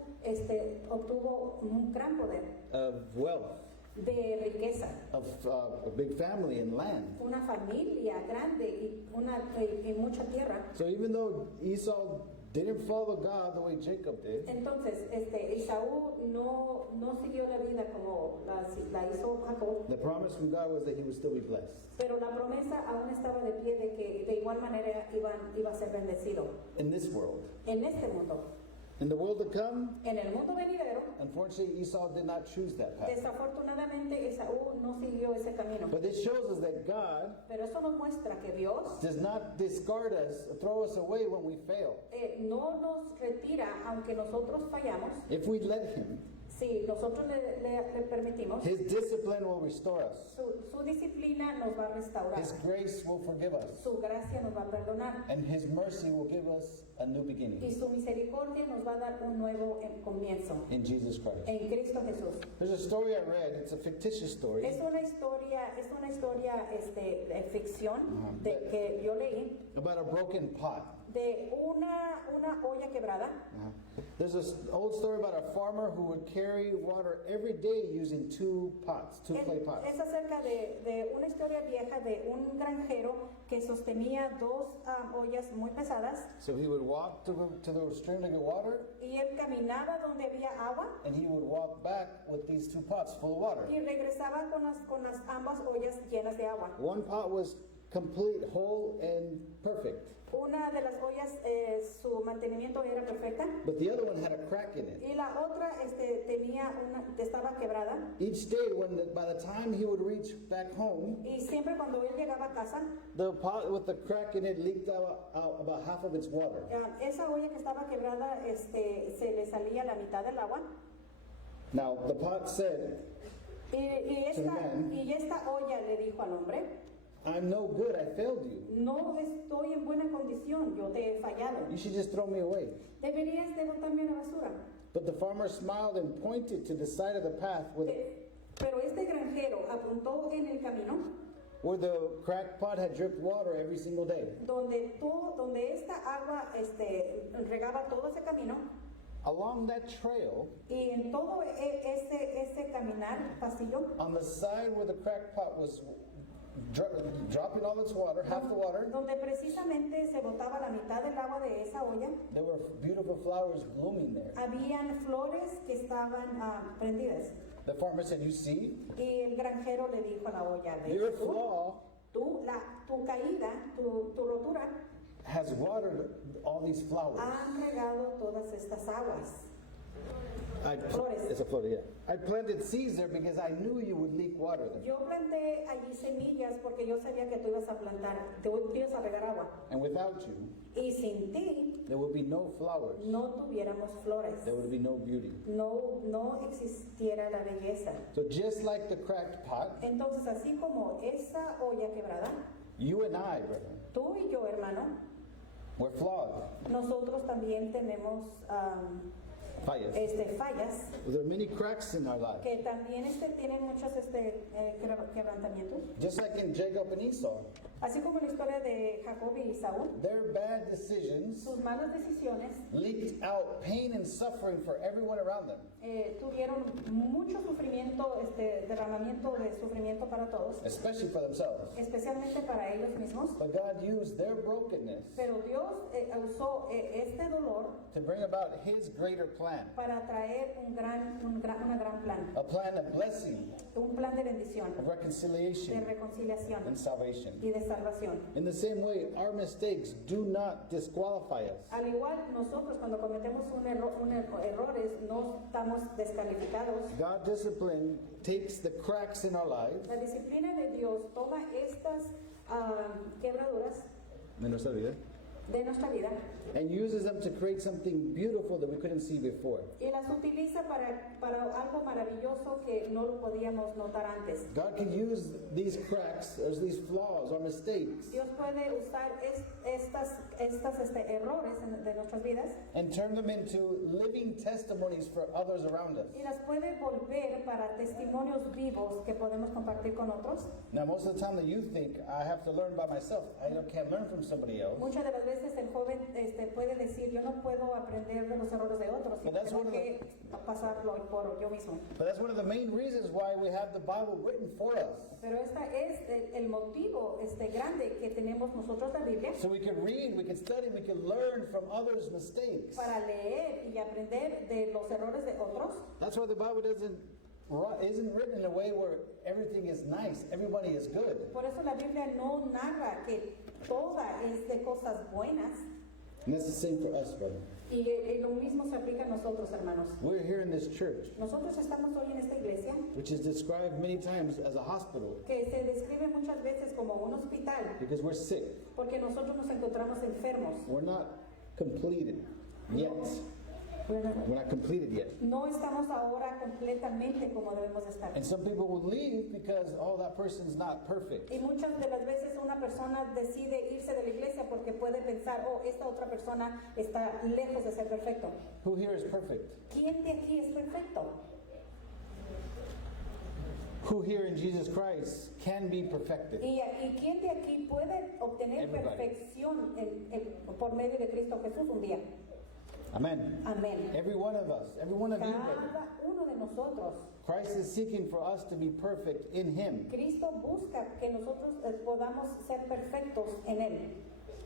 obtuvo un gran poder Of wealth, de riqueza, of a big family and land. una familia grande y mucha tierra. So even though Esau didn't follow God the way Jacob did, Entonces, Esaú no siguió la vida como la hizo Jacob, the promise from God was that he would still be blessed. pero la promesa aún estaba de pie de que de igual manera iba a ser bendecido In this world. en este mundo. In the world to come, En el mundo venidero, unfortunately, Esau did not choose that path. desafortunadamente Esaú no siguió ese camino. But this shows us that God Pero eso nos muestra que Dios does not discard us, throw us away when we fail. no nos retira aunque nosotros fallamos. If we let him, Si nosotros le permitimos, his discipline will restore us. su disciplina nos va a restaurar, His grace will forgive us. su gracia nos va a perdonar And his mercy will give us a new y beginning su misericordia nos va a dar un nuevo comienzo in Jesus Christ. en Cristo Jesús. There's a story I read, it's a fictitious story, Es una historia de ficción que yo leí about a broken pot. de una olla quebrada. There's an old story about a farmer who would carry water every day using two clay pots. Es acerca de una historia vieja de un granjero que sostenía dos ollas muy pesadas So he would walk to the stream to get water, y él caminaba donde había agua and he would walk back with these two pots full of water. y regresaba con las ambas ollas llenas de agua. One pot was complete, whole, and perfect, Una de las ollas, su mantenimiento era perfecta but the other one had a crack in it. y la otra estaba quebrada. Each day, by the time he would reach back home, Y siempre cuando él llegaba a casa, the pot with the crack in it leaked out about half of its water. esa olla que estaba quebrada se le salía la mitad del agua. Now, the pot said, Y esta olla le dijo al hombre, I'm no good, I failed you. no estoy en buena condición, yo te he fallado. You should just throw me away. Deberías de botarme a la basura. But the farmer smiled and pointed to the side of the path Pero este granjero apuntó en el camino where the cracked pot had dripped water every single day. donde esta agua regaba todo ese camino. Along that trail, Y en todo ese caminar pasillo, on the side where the cracked pot was dropping all its water, half the water, donde precisamente se botaba la mitad del agua de esa olla, there were beautiful flowers blooming there. habían flores que estaban prendidas. The farmer said, you see, Y el granjero le dijo a la olla, your ¿ves flaw tu caída, tu rotura, has watered all these flowers. han regado todas estas aguas. Flores. It's a floater, yeah. I planted seeds there because I knew you would leak water there. Yo planté allí semillas porque yo sabía que tú ibas a plantar, tú ibas a regar agua. And without you, Y sin ti there would be no flowers. no tuviéramos flores. There would be no beauty. No existiera la belleza. So just like the cracked pot, Entonces, así como esa olla quebrada, you and I, brethren, tú y yo, hermano, we're flawed. nosotros también tenemos Fallas. fallas There are many cracks in our life. que también tienen muchos quebrantamientos. Just like in Jacob and Esau, Así como la historia de Jacob y Saúl, their bad decisions sus malas decisiones leaked out pain and suffering for everyone around them, tuvieron mucho sufrimiento, derramamiento de sufrimiento para todos, especially for themselves. especialmente para ellos mismos. But God used their brokenness Pero Dios usó este dolor to bring about His greater plan, para traer una gran plan, a plan of blessing, un plan de bendición, of de reconciliation, reconciliación and salvation. y de salvación. In the same way, our mistakes do not disqualify us. Al igual, nosotros cuando cometemos errores no estamos descalificados. God discipline takes the cracks in our lives La disciplina de Dios toma estas quebraduras de nuestra vida de nuestra vida and uses them to create something beautiful that we couldn't see before. y las utiliza para algo maravilloso que no lo podíamos notar antes. God can use these cracks, or these flaws, or mistakes, Dios puede usar estas estos errores de nuestras vidas and turn them into living testimonies for others around us. y las puede volver para testimonios vivos que podemos compartir con otros. Now, most of the time the youth think, I have to learn by myself. I can't learn from somebody else. Muchas de las veces el joven puede decir, yo no puedo aprender de los errores de otros, But that's tengo one of que pasarlo por yo mismo. But that's one of the main reasons why we have the Bible written for us. Pero este es el motivo grande que tenemos nosotros la Biblia So we can read, we can study, we can learn from others' mistakes. para leer y aprender de los errores de otros. That's why the Bible isn't written in a way where everything is nice, everybody is good. Por eso la Biblia no narra que toda es de cosas buenas. And that's the same for us, brother. Y lo mismo se aplica a nosotros, hermanos. We're here in this church, Nosotros estamos hoy en esta iglesia which is described many times as a hospital que se describe muchas veces como un hospital because we're sick. porque nosotros nos encontramos enfermos. We're not completed yet. We're not completed yet. No estamos ahora completamente como debemos de estar. And some people will leave because, oh, that person's not perfect. Y muchas de las veces una persona decide irse de la iglesia porque puede pensar, oh, esta otra persona está lejos de ser perfecto. Who here is perfect? ¿Quién de aquí es perfecto? Who here in Jesus Christ can be perfected? ¿Y quién de aquí puede obtener Everybody. perfección por medio de Cristo Jesús un día? Amen. Amén. Every one of us, every one of you, brother. Cada uno de nosotros, Christ is seeking for us to be perfect in Him. Cristo busca que nosotros podamos ser perfectos en Él.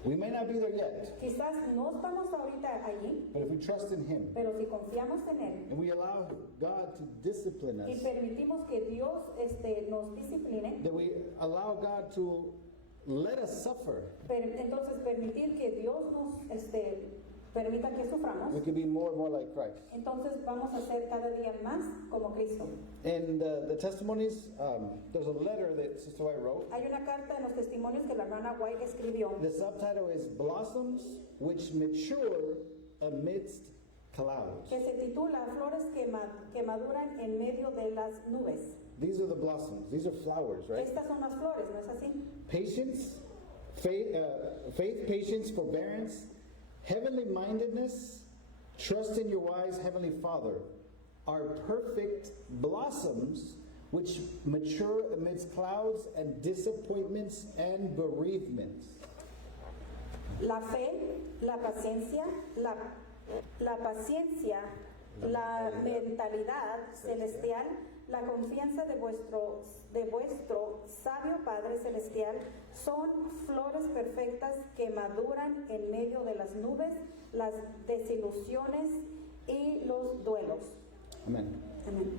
We may not be there yet, Quizás no estamos ahorita allí, but if we trust in Him pero si confiamos en Él and we allow God to discipline y us, permitimos que Dios nos discipline, that we allow God to let us suffer, entonces permitir que Dios nos permita que suframos, we can be more and more like Christ. entonces vamos a ser cada día más como Cristo. And the testimonies, there's a letter that Sister White wrote. Hay una carta en los testimonios que la hermana White escribió The subtitle is Blossoms Which Mature Amidst Clouds. que se titula Flores que maduran en medio de las nubes. These are the blossoms. These are flowers, right? Estas son las flores, ¿no es así? Patience, faith, patience, forbearance, heavenly mindedness, trust in your wise heavenly Father are perfect blossoms which mature amidst clouds and disappointments and bereavements. La fe, la paciencia, la mentalidad celestial, la confianza de vuestro sabio Padre Celestial son flores perfectas que maduran en medio de las nubes, las desilusiones y los duelos. Amen. Amén.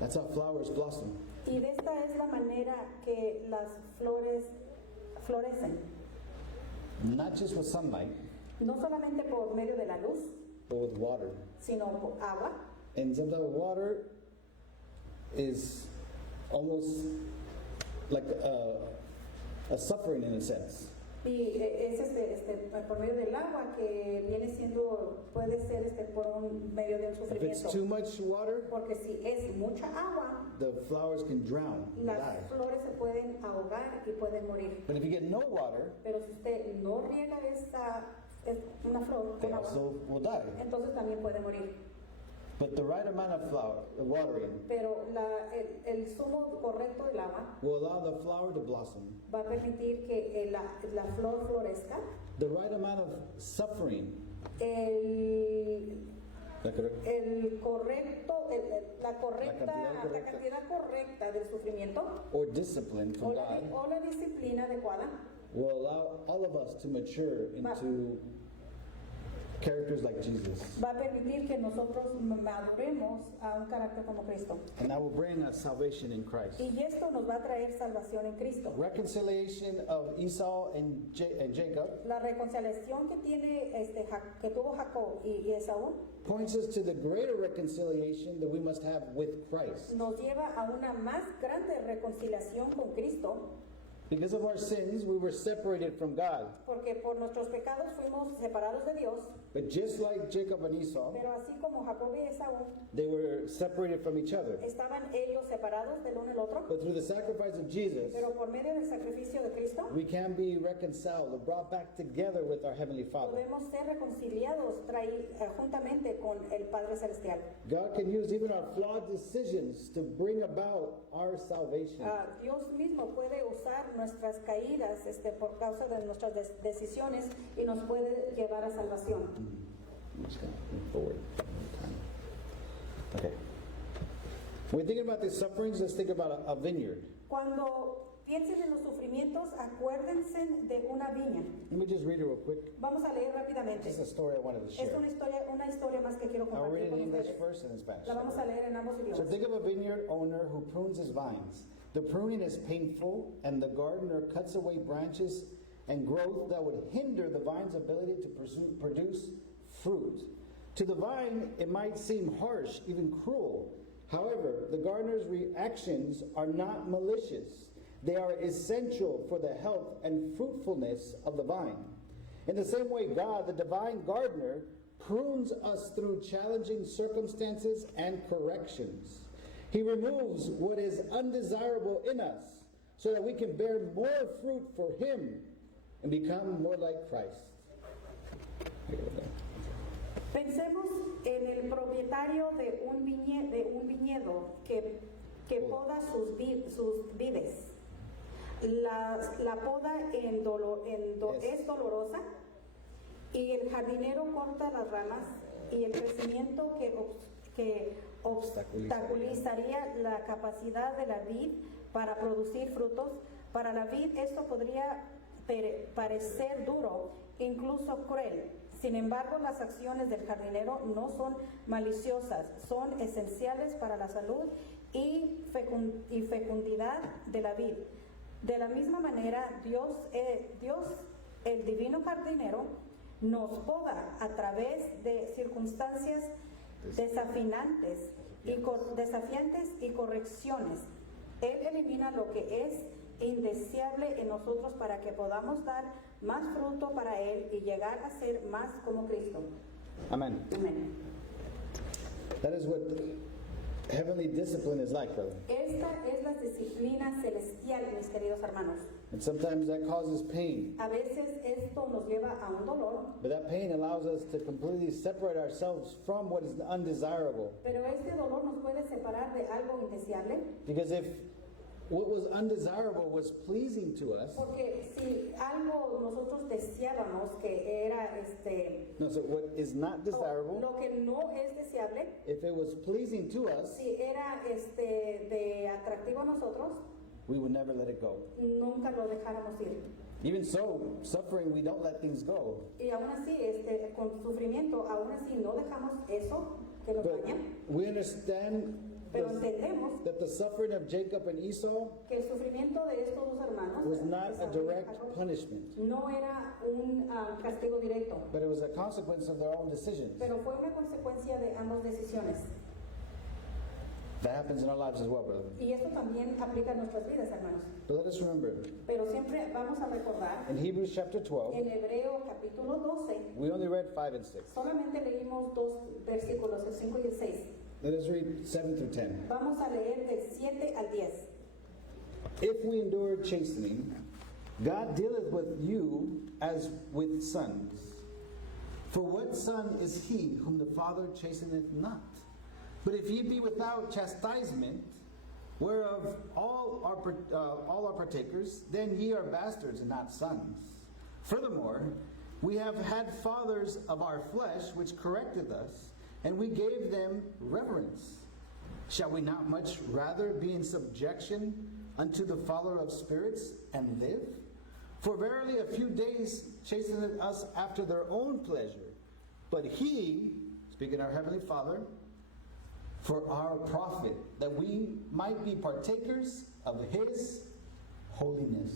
That's how flowers blossom. Y de esta es la manera que las flores florecen, Not just with sunlight, no solamente por medio de la luz, but with water. sino por agua. And sometimes water is almost like a suffering in a sense. Y es por medio del agua que viene siendo, puede ser por un medio del If it's sufrimiento. too much water, Porque si es mucha agua, the flowers can drown and las die. flores se pueden ahogar y pueden morir. But if you get no water, Pero si usted no riega una flor they con agua, also will die. entonces también puede morir. But the right amount of watering Pero el zumo correcto del agua will allow the flower to blossom. va a permitir que la flor florezca. The right amount of suffering, La cantidad correcta del sufrimiento or discipline from o God la disciplina adecuada will allow all of us to mature into characters like Jesus. va a permitir que nosotros maduremos a un carácter como Cristo. And that will bring us salvation in Christ. Y esto nos va a traer salvación en Cristo. Reconciliation of Esau and Jacob La reconciliación que tuvo Jacob y Esaú points us to the greater reconciliation that we must have with Christ. nos lleva a una más grande reconciliación con Cristo. Because of our sins, we were separated from God. porque por nuestros pecados fuimos separados de Dios, But just like Jacob and Esau, pero así como Jacob y Esaú they were separated from each other. estaban ellos separados del uno el otro, But through the sacrifice of Jesus, pero por medio del sacrificio de Cristo we can be reconciled or brought back together with our Heavenly Father. podemos ser reconciliados juntamente con el Padre Celestial. God can use even our flawed decisions to bring about our salvation. Dios mismo puede usar nuestras caídas por causa de nuestras decisiones y nos puede llevar a salvación. I'm just going to move forward. Okay. When we're thinking about these sufferings, let's think about a vineyard. Cuando piensen en los sufrimientos, acuérdense de una viña. Let me just read it real quick. Vamos a leer rápidamente. This is a story I wanted to Es share. una historia más que quiero I'll read compartir it con in English ustedes. first and in Spanish. La vamos a leer en ambos So idiomas. think of a vineyard owner who prunes his vines. The pruning is painful, and the gardener cuts away branches and growth that would hinder the vine's ability to produce fruit. To the vine, it might seem harsh, even cruel. However, the gardener's reactions are not malicious. They are essential for the health and fruitfulness of the vine. In the same way, God, the divine gardener, prunes us through challenging circumstances and corrections. He removes what is undesirable in us so that we can bear more fruit for Him and become more like Christ. Pensemos en el propietario de un viñedo que poda sus vides. La poda es dolorosa y el jardinero corta las ramas y el crecimiento que obstaculizaría la capacidad de la vid para producir frutos. Para la vid esto podría parecer duro, incluso cruel. Sin embargo, las acciones del jardinero no son maliciosas, son esenciales para la salud y fecundidad de la vid. De la misma manera, Dios, el divino jardinero, nos poda a través de circunstancias desafiantes y correcciones. Él elimina lo que es indeseable en nosotros para que podamos dar más fruto para Él y llegar a ser más como Cristo. Amen. Amén. That is what heavenly discipline is like, brother. Esta es la disciplina celestial, mis queridos hermanos. And sometimes that causes pain. A veces esto nos lleva a un dolor, But that pain allows us to completely separate ourselves from what is undesirable. pero este dolor nos puede separar de algo indeseable, Because if what was undesirable was pleasing to us, porque si algo nosotros deseábamos que era no, so what is not desirable, lo que no es deseable, if it was pleasing to us, si era de atractivo a nosotros, we would never let it go. nunca lo dejáramos ir. Even so, suffering, we don't let things go. Y aún así, con sufrimiento, aún así no dejamos eso que nos But daña, we understand pero entendemos that the suffering of Jacob and Esau que el sufrimiento de estos dos hermanos was not a Esaú y direct Jacob, punishment, no era un castigo directo, but it was a consequence of their own decisions. pero fue una consecuencia de ambas decisiones. That happens in our lives as well, brother. Y esto también aplica a nuestras vidas, hermanos. But let us remember, Pero siempre vamos a recordar, in Hebrews chapter 12, en Hebreo capítulo 12, we only read 5 and 6. solamente leímos dos versículos, el 5 y el 6. Let us read 7 through 10. Vamos a leer del 7 al 10. If we endure chastening, God dealeth with you as with sons. For what son is he whom the Father chasteneth not? But if ye be without chastisement, whereof all are partakers, then ye are bastards and not sons. Furthermore, we have had fathers of our flesh which corrected us, and we gave them reverence. Shall we not much rather be in subjection unto the Father of spirits and live? For verily a few days chasteneth us after their own pleasure, but he, speaking our Heavenly Father, for our profit, that we might be partakers of his holiness.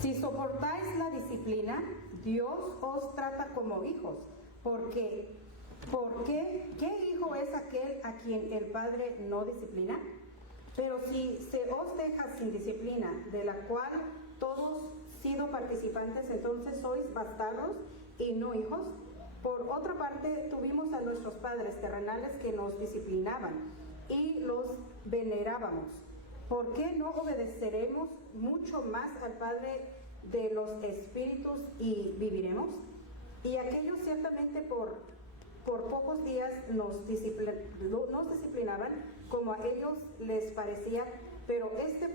Si soportáis la disciplina, Dios os trata como hijos, porque ¿qué hijo es aquel a quien el Padre no disciplina? Pero si se os deja sin disciplina, de la cual todos sido participantes, entonces sois bastardos y no hijos. Por otra parte, tuvimos a nuestros padres terrenales que nos disciplinaban y los venerábamos. ¿Por qué no obedeceremos mucho más al Padre de los espíritus y viviremos? Y aquellos ciertamente por pocos días nos disciplinaban como a ellos les parecía, pero este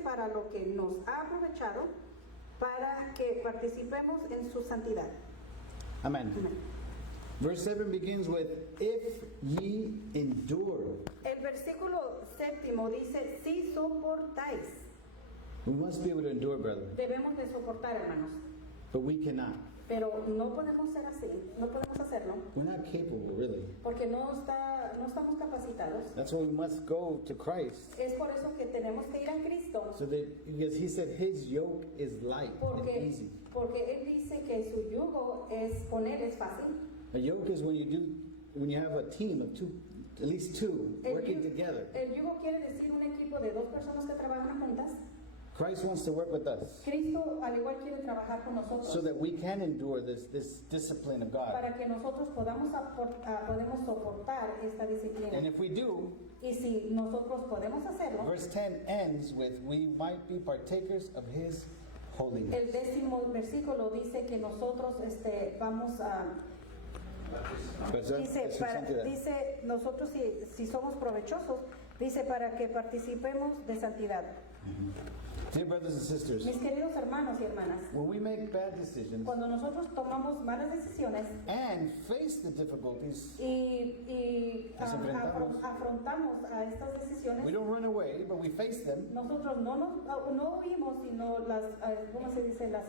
para lo que nos ha aprovechado, para que participemos en su santidad. Amen. Verse 7 begins with, if ye endure. El versículo 7 dice, si soportáis. We must be able to endure, brother, Debemos de soportar, hermanos, but we cannot. pero no podemos ser así, no podemos hacerlo, We're not capable, really. porque no estamos capacitados. That's why we must go to Christ. Es por eso que tenemos que ir a Cristo, So that, because he said his yoke is light and easy. porque Él dice que su yugo con Él es fácil. A yoke is when you have a team of two, at least two, working together. El yugo quiere decir un equipo de 2 personas que trabajan juntas. Christ wants to work with us Cristo al igual quiere trabajar con nosotros so that we can endure this discipline of God. para que nosotros podamos soportar esta disciplina. And if we do, Y si nosotros podemos hacerlo, verse 10 ends with, we might be partakers of his holiness. el 10º versículo dice que nosotros vamos a... Dice nosotros si somos provechosos, dice para que participemos de santidad. Dear brothers and sisters, Mis queridos hermanos y hermanas, when we make bad decisions cuando nosotros tomamos malas decisiones and face the difficulties, y Nos enfrentamos. afrontamos a estas decisiones, we don't run away, but we face them. nosotros no huimos, sino ¿cómo se dice? Las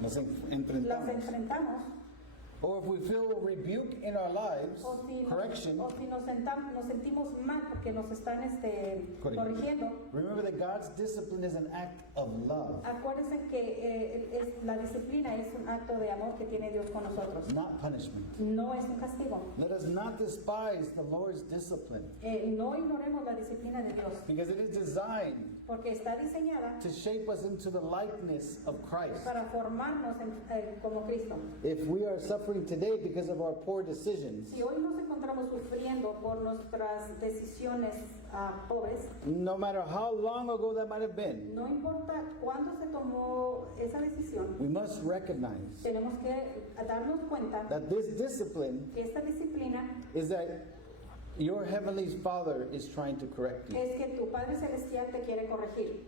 Nos enfrentamos. enfrentamos. Or if we feel rebuke in our lives, O si, correction, nos sentimos mal porque nos están corrigiendo. remember that God's discipline is an act of love, Acuérdense que la disciplina es un acto de amor que tiene Dios con nosotros. not punishment. No es un castigo. Let us not despise the Lord's discipline, No ignoremos la disciplina de Dios, because it is designed porque está diseñada to shape us into the likeness of Christ. para formarnos como Cristo. If we are suffering today because of our poor decisions, Si hoy nos encontramos sufriendo por nuestras decisiones pobres, no matter how long ago that might have been, no importa cuándo se tomó esa decisión, we must recognize tenemos que darnos cuenta that this discipline que esta disciplina is that your heavenly Father is trying to correct you. es que tu Padre Celestial te quiere corregir.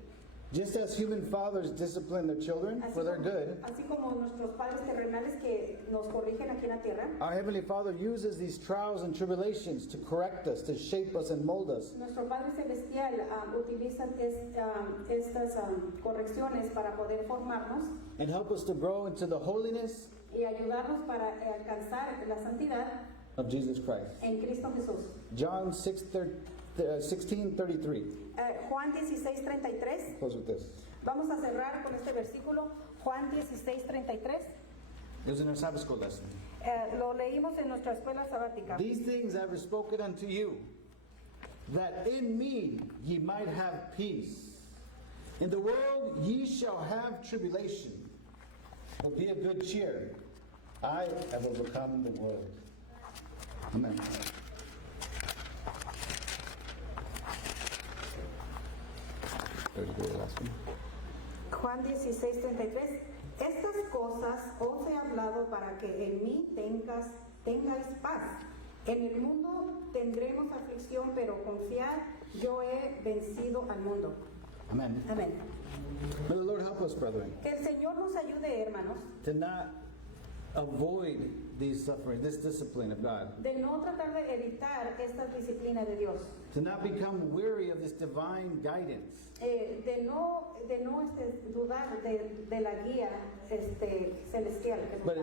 Just as human fathers discipline their children for their good, Así como nuestros padres terrenales que nos corrigen aquí en la tierra, our Heavenly Father uses these trials and tribulations to correct us, to shape us and mold us. nuestro Padre Celestial utiliza estas correcciones para poder formarnos And help us to grow into the holiness y ayudarnos para alcanzar la santidad of Jesus Christ. en Cristo Jesús. John 16:33. Juan 16:33. Close with this. Vamos a cerrar con este versículo, Juan 16:33. It was in our Sabbath school lesson. Lo leímos en nuestra escuela sabática. These things I have spoken unto you, that in me ye might have peace. In the world ye shall have tribulation. But be of good cheer. I have overcome the world. Amen. Juan 16:33. Estas cosas os he hablado para que en mí tengáis paz. En el mundo tendremos aflicción, pero confiad, yo he vencido al mundo. Amen. Amén. May the Lord help us, brethren, Que el Señor nos ayude, hermanos, to not avoid these suffering, this discipline of God, de no tratar de evitar esta disciplina de Dios, to not become weary of this divine guidance, de no dudar de la guía celestial. Que nos da.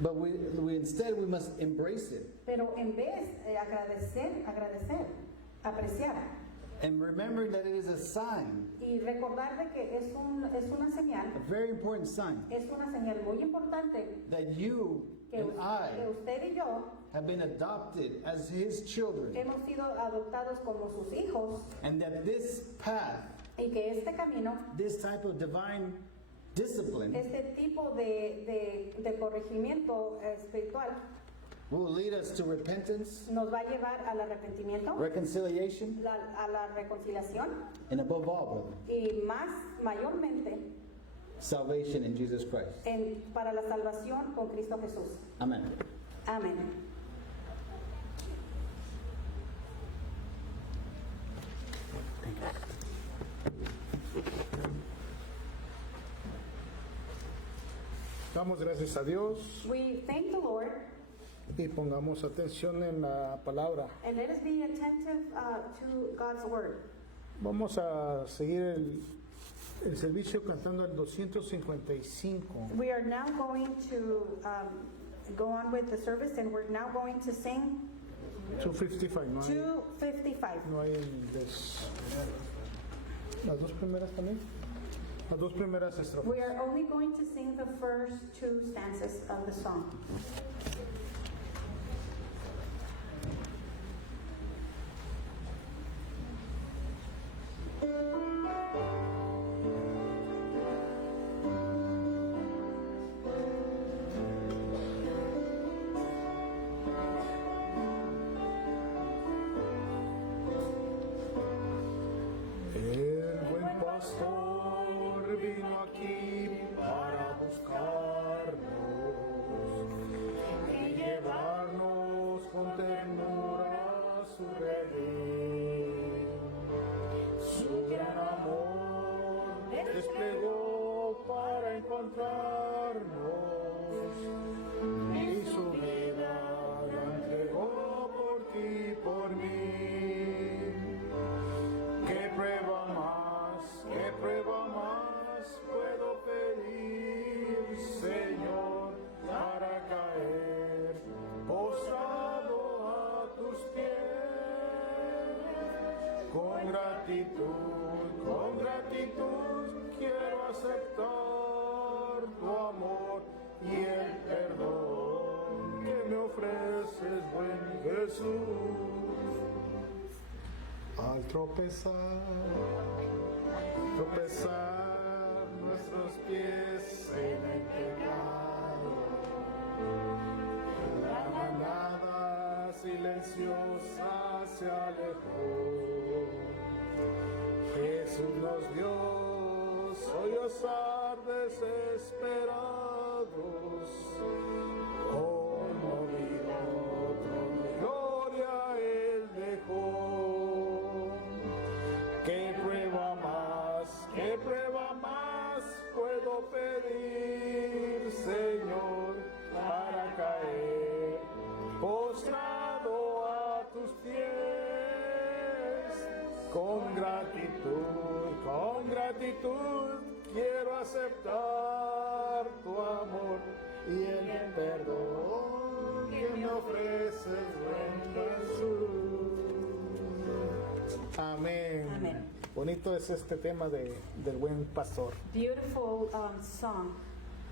but we instead we must embrace it Pero en vez de agradecer, apreciar and remembering that it is a sign, y recordar de que es una señal, a very important sign, es una señal muy importante that you que and I usted y yo have been adopted as his children, hemos sido adoptados como sus hijos and that this path, y que este camino, this type of divine discipline, este tipo de corregimiento espiritual will lead us to repentance, nos va a llevar al arrepentimiento, reconciliation, a la reconciliación and above all, brother, y mayormente salvation in Jesus Christ. para la salvación con Cristo Jesús. Amen. Amén. Damos gracias a Dios We thank the Lord y pongamos atención en la palabra. and let us be attentive to God's word. Vamos a seguir el servicio cantando el 255. We are now going to go on with the service and we're now going to sing 255, no hay, 255. no hay las dos primeras también. Las dos primeras estrofas. We are only going to sing the first two stanzas of the song. El buen pastor vino aquí para buscarnos y llevarnos con ternura a su redil. Su gran amor desplegó para encontrarnos y su vida la entregó por ti y por mí. ¿Qué prueba más puedo pedir, Señor, para caer postrado a tus pies? Con gratitud quiero aceptar tu amor y el perdón que me ofreces, buen Jesús. Al tropezar nuestros pies en el pecado, la manada silenciosa se alejó. Jesús nos vio sollozar desesperados, conmovido trono de gloria él dejó. ¿Qué prueba más puedo pedir, Señor, para caer postrado a tus pies? Con gratitud quiero aceptar tu amor y el perdón que me ofreces, buen Jesús. Amén. Amén. Bonito es este tema del buen pastor. Beautiful song.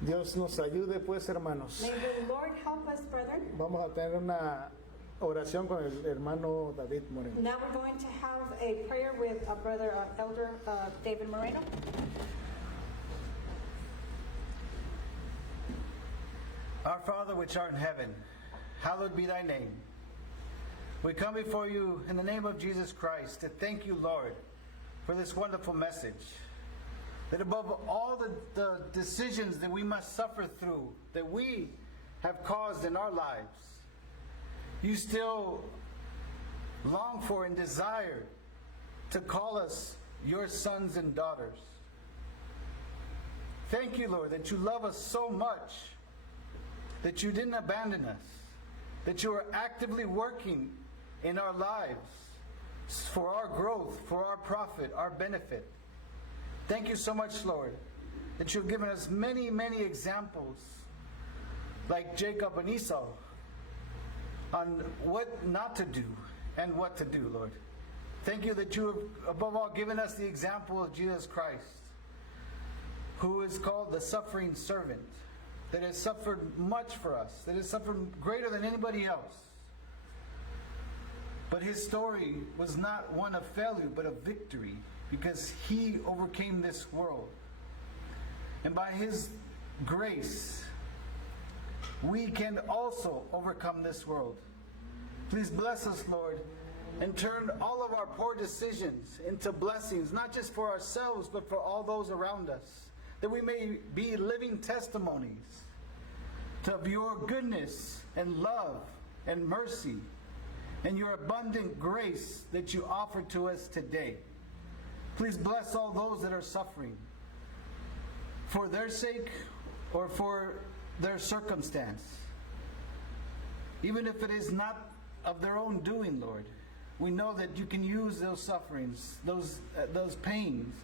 Dios nos ayude pues, hermanos. May the Lord help us, brethren. Vamos a tener una oración con el hermano David Moreno. Now we're going to have a prayer with brother Elder David Moreno. Our Father which art in heaven, hallowed be thy name. We come before you in the name of Jesus Christ to thank you, Lord, for this wonderful message. That above all the decisions that we must suffer through, that we have caused in our lives, you still long for and desire to call us your sons and daughters. Thank you, Lord, that you love us so much, that you didn't abandon us, that you are actively working in our lives for our growth, for our profit, our benefit. Thank you so much, Lord, that you've given us many, many examples, like Jacob and Esau, on what not to do and what to do, Lord. Thank you that you have, above all, given us the example of Jesus Christ, who is called the suffering servant, that has suffered much for us, that has suffered greater than anybody else. But his story was not one of failure, but of victory, because he overcame this world. And by his grace, we can also overcome this world. Please bless us, Lord, and turn all of our poor decisions into blessings, not just for ourselves, but for all those around us, that we may be living testimonies of your goodness and love and mercy and your abundant grace that you offer to us today. Please bless all those that are suffering for their sake or for their circumstance. Even if it is not of their own doing, Lord, we know that you can use those sufferings, those pains,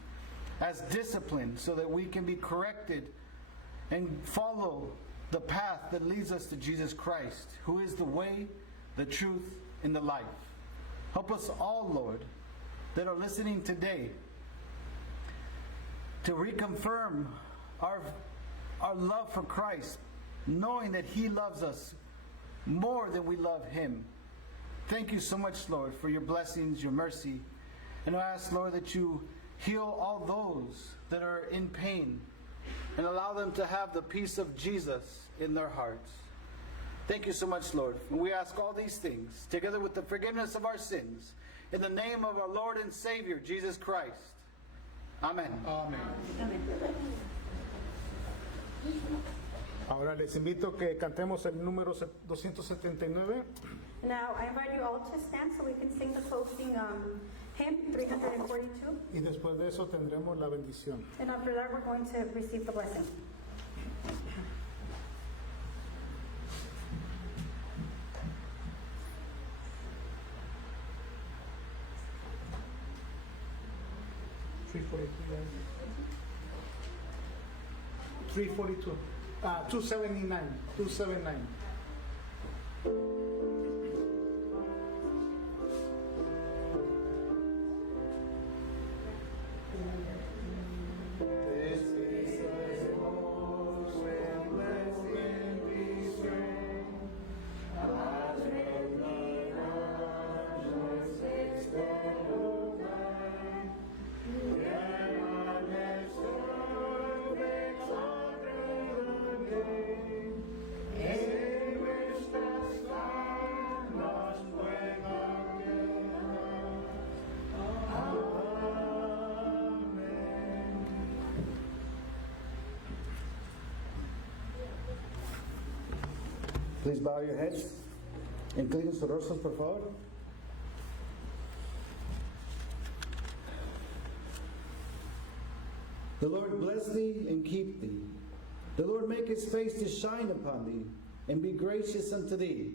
as discipline so that we can be corrected and follow the path that leads us to Jesus Christ, who is the way, the truth, and the life. Help us all, Lord, that are listening today to reconfirm our love for Christ, knowing that he loves us more than we love him. Thank you so much, Lord, for your blessings, your mercy. And I ask, Lord, that you heal all those that are in pain and allow them to have the peace of Jesus in their hearts. Thank you so much, Lord. And we ask all these things, together with the forgiveness of our sins, in the name of our Lord and Savior, Jesus Christ. Amen. Amén. Amén. Ahora les invito que cantemos el número 279. Now, I invite you all to stand so we can sing the closing hymn 342. Y después de eso tendremos la bendición. And after that, we're going to receive the blessing. $342. 279. 279. Please bow your heads. Inclinen sus rostros, por favor. The Lord bless thee and keep thee. The Lord make his face to shine upon thee and be gracious unto thee.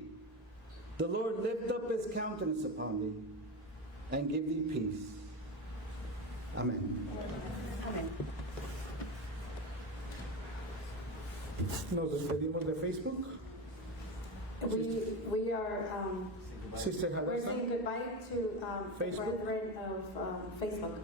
The Lord lift up his countenance upon thee and give thee peace. Amen. Amen. Nos despedimos de Facebook. We are Sister we're Hadassah. saying goodbye to the Facebook? brethren of Facebook.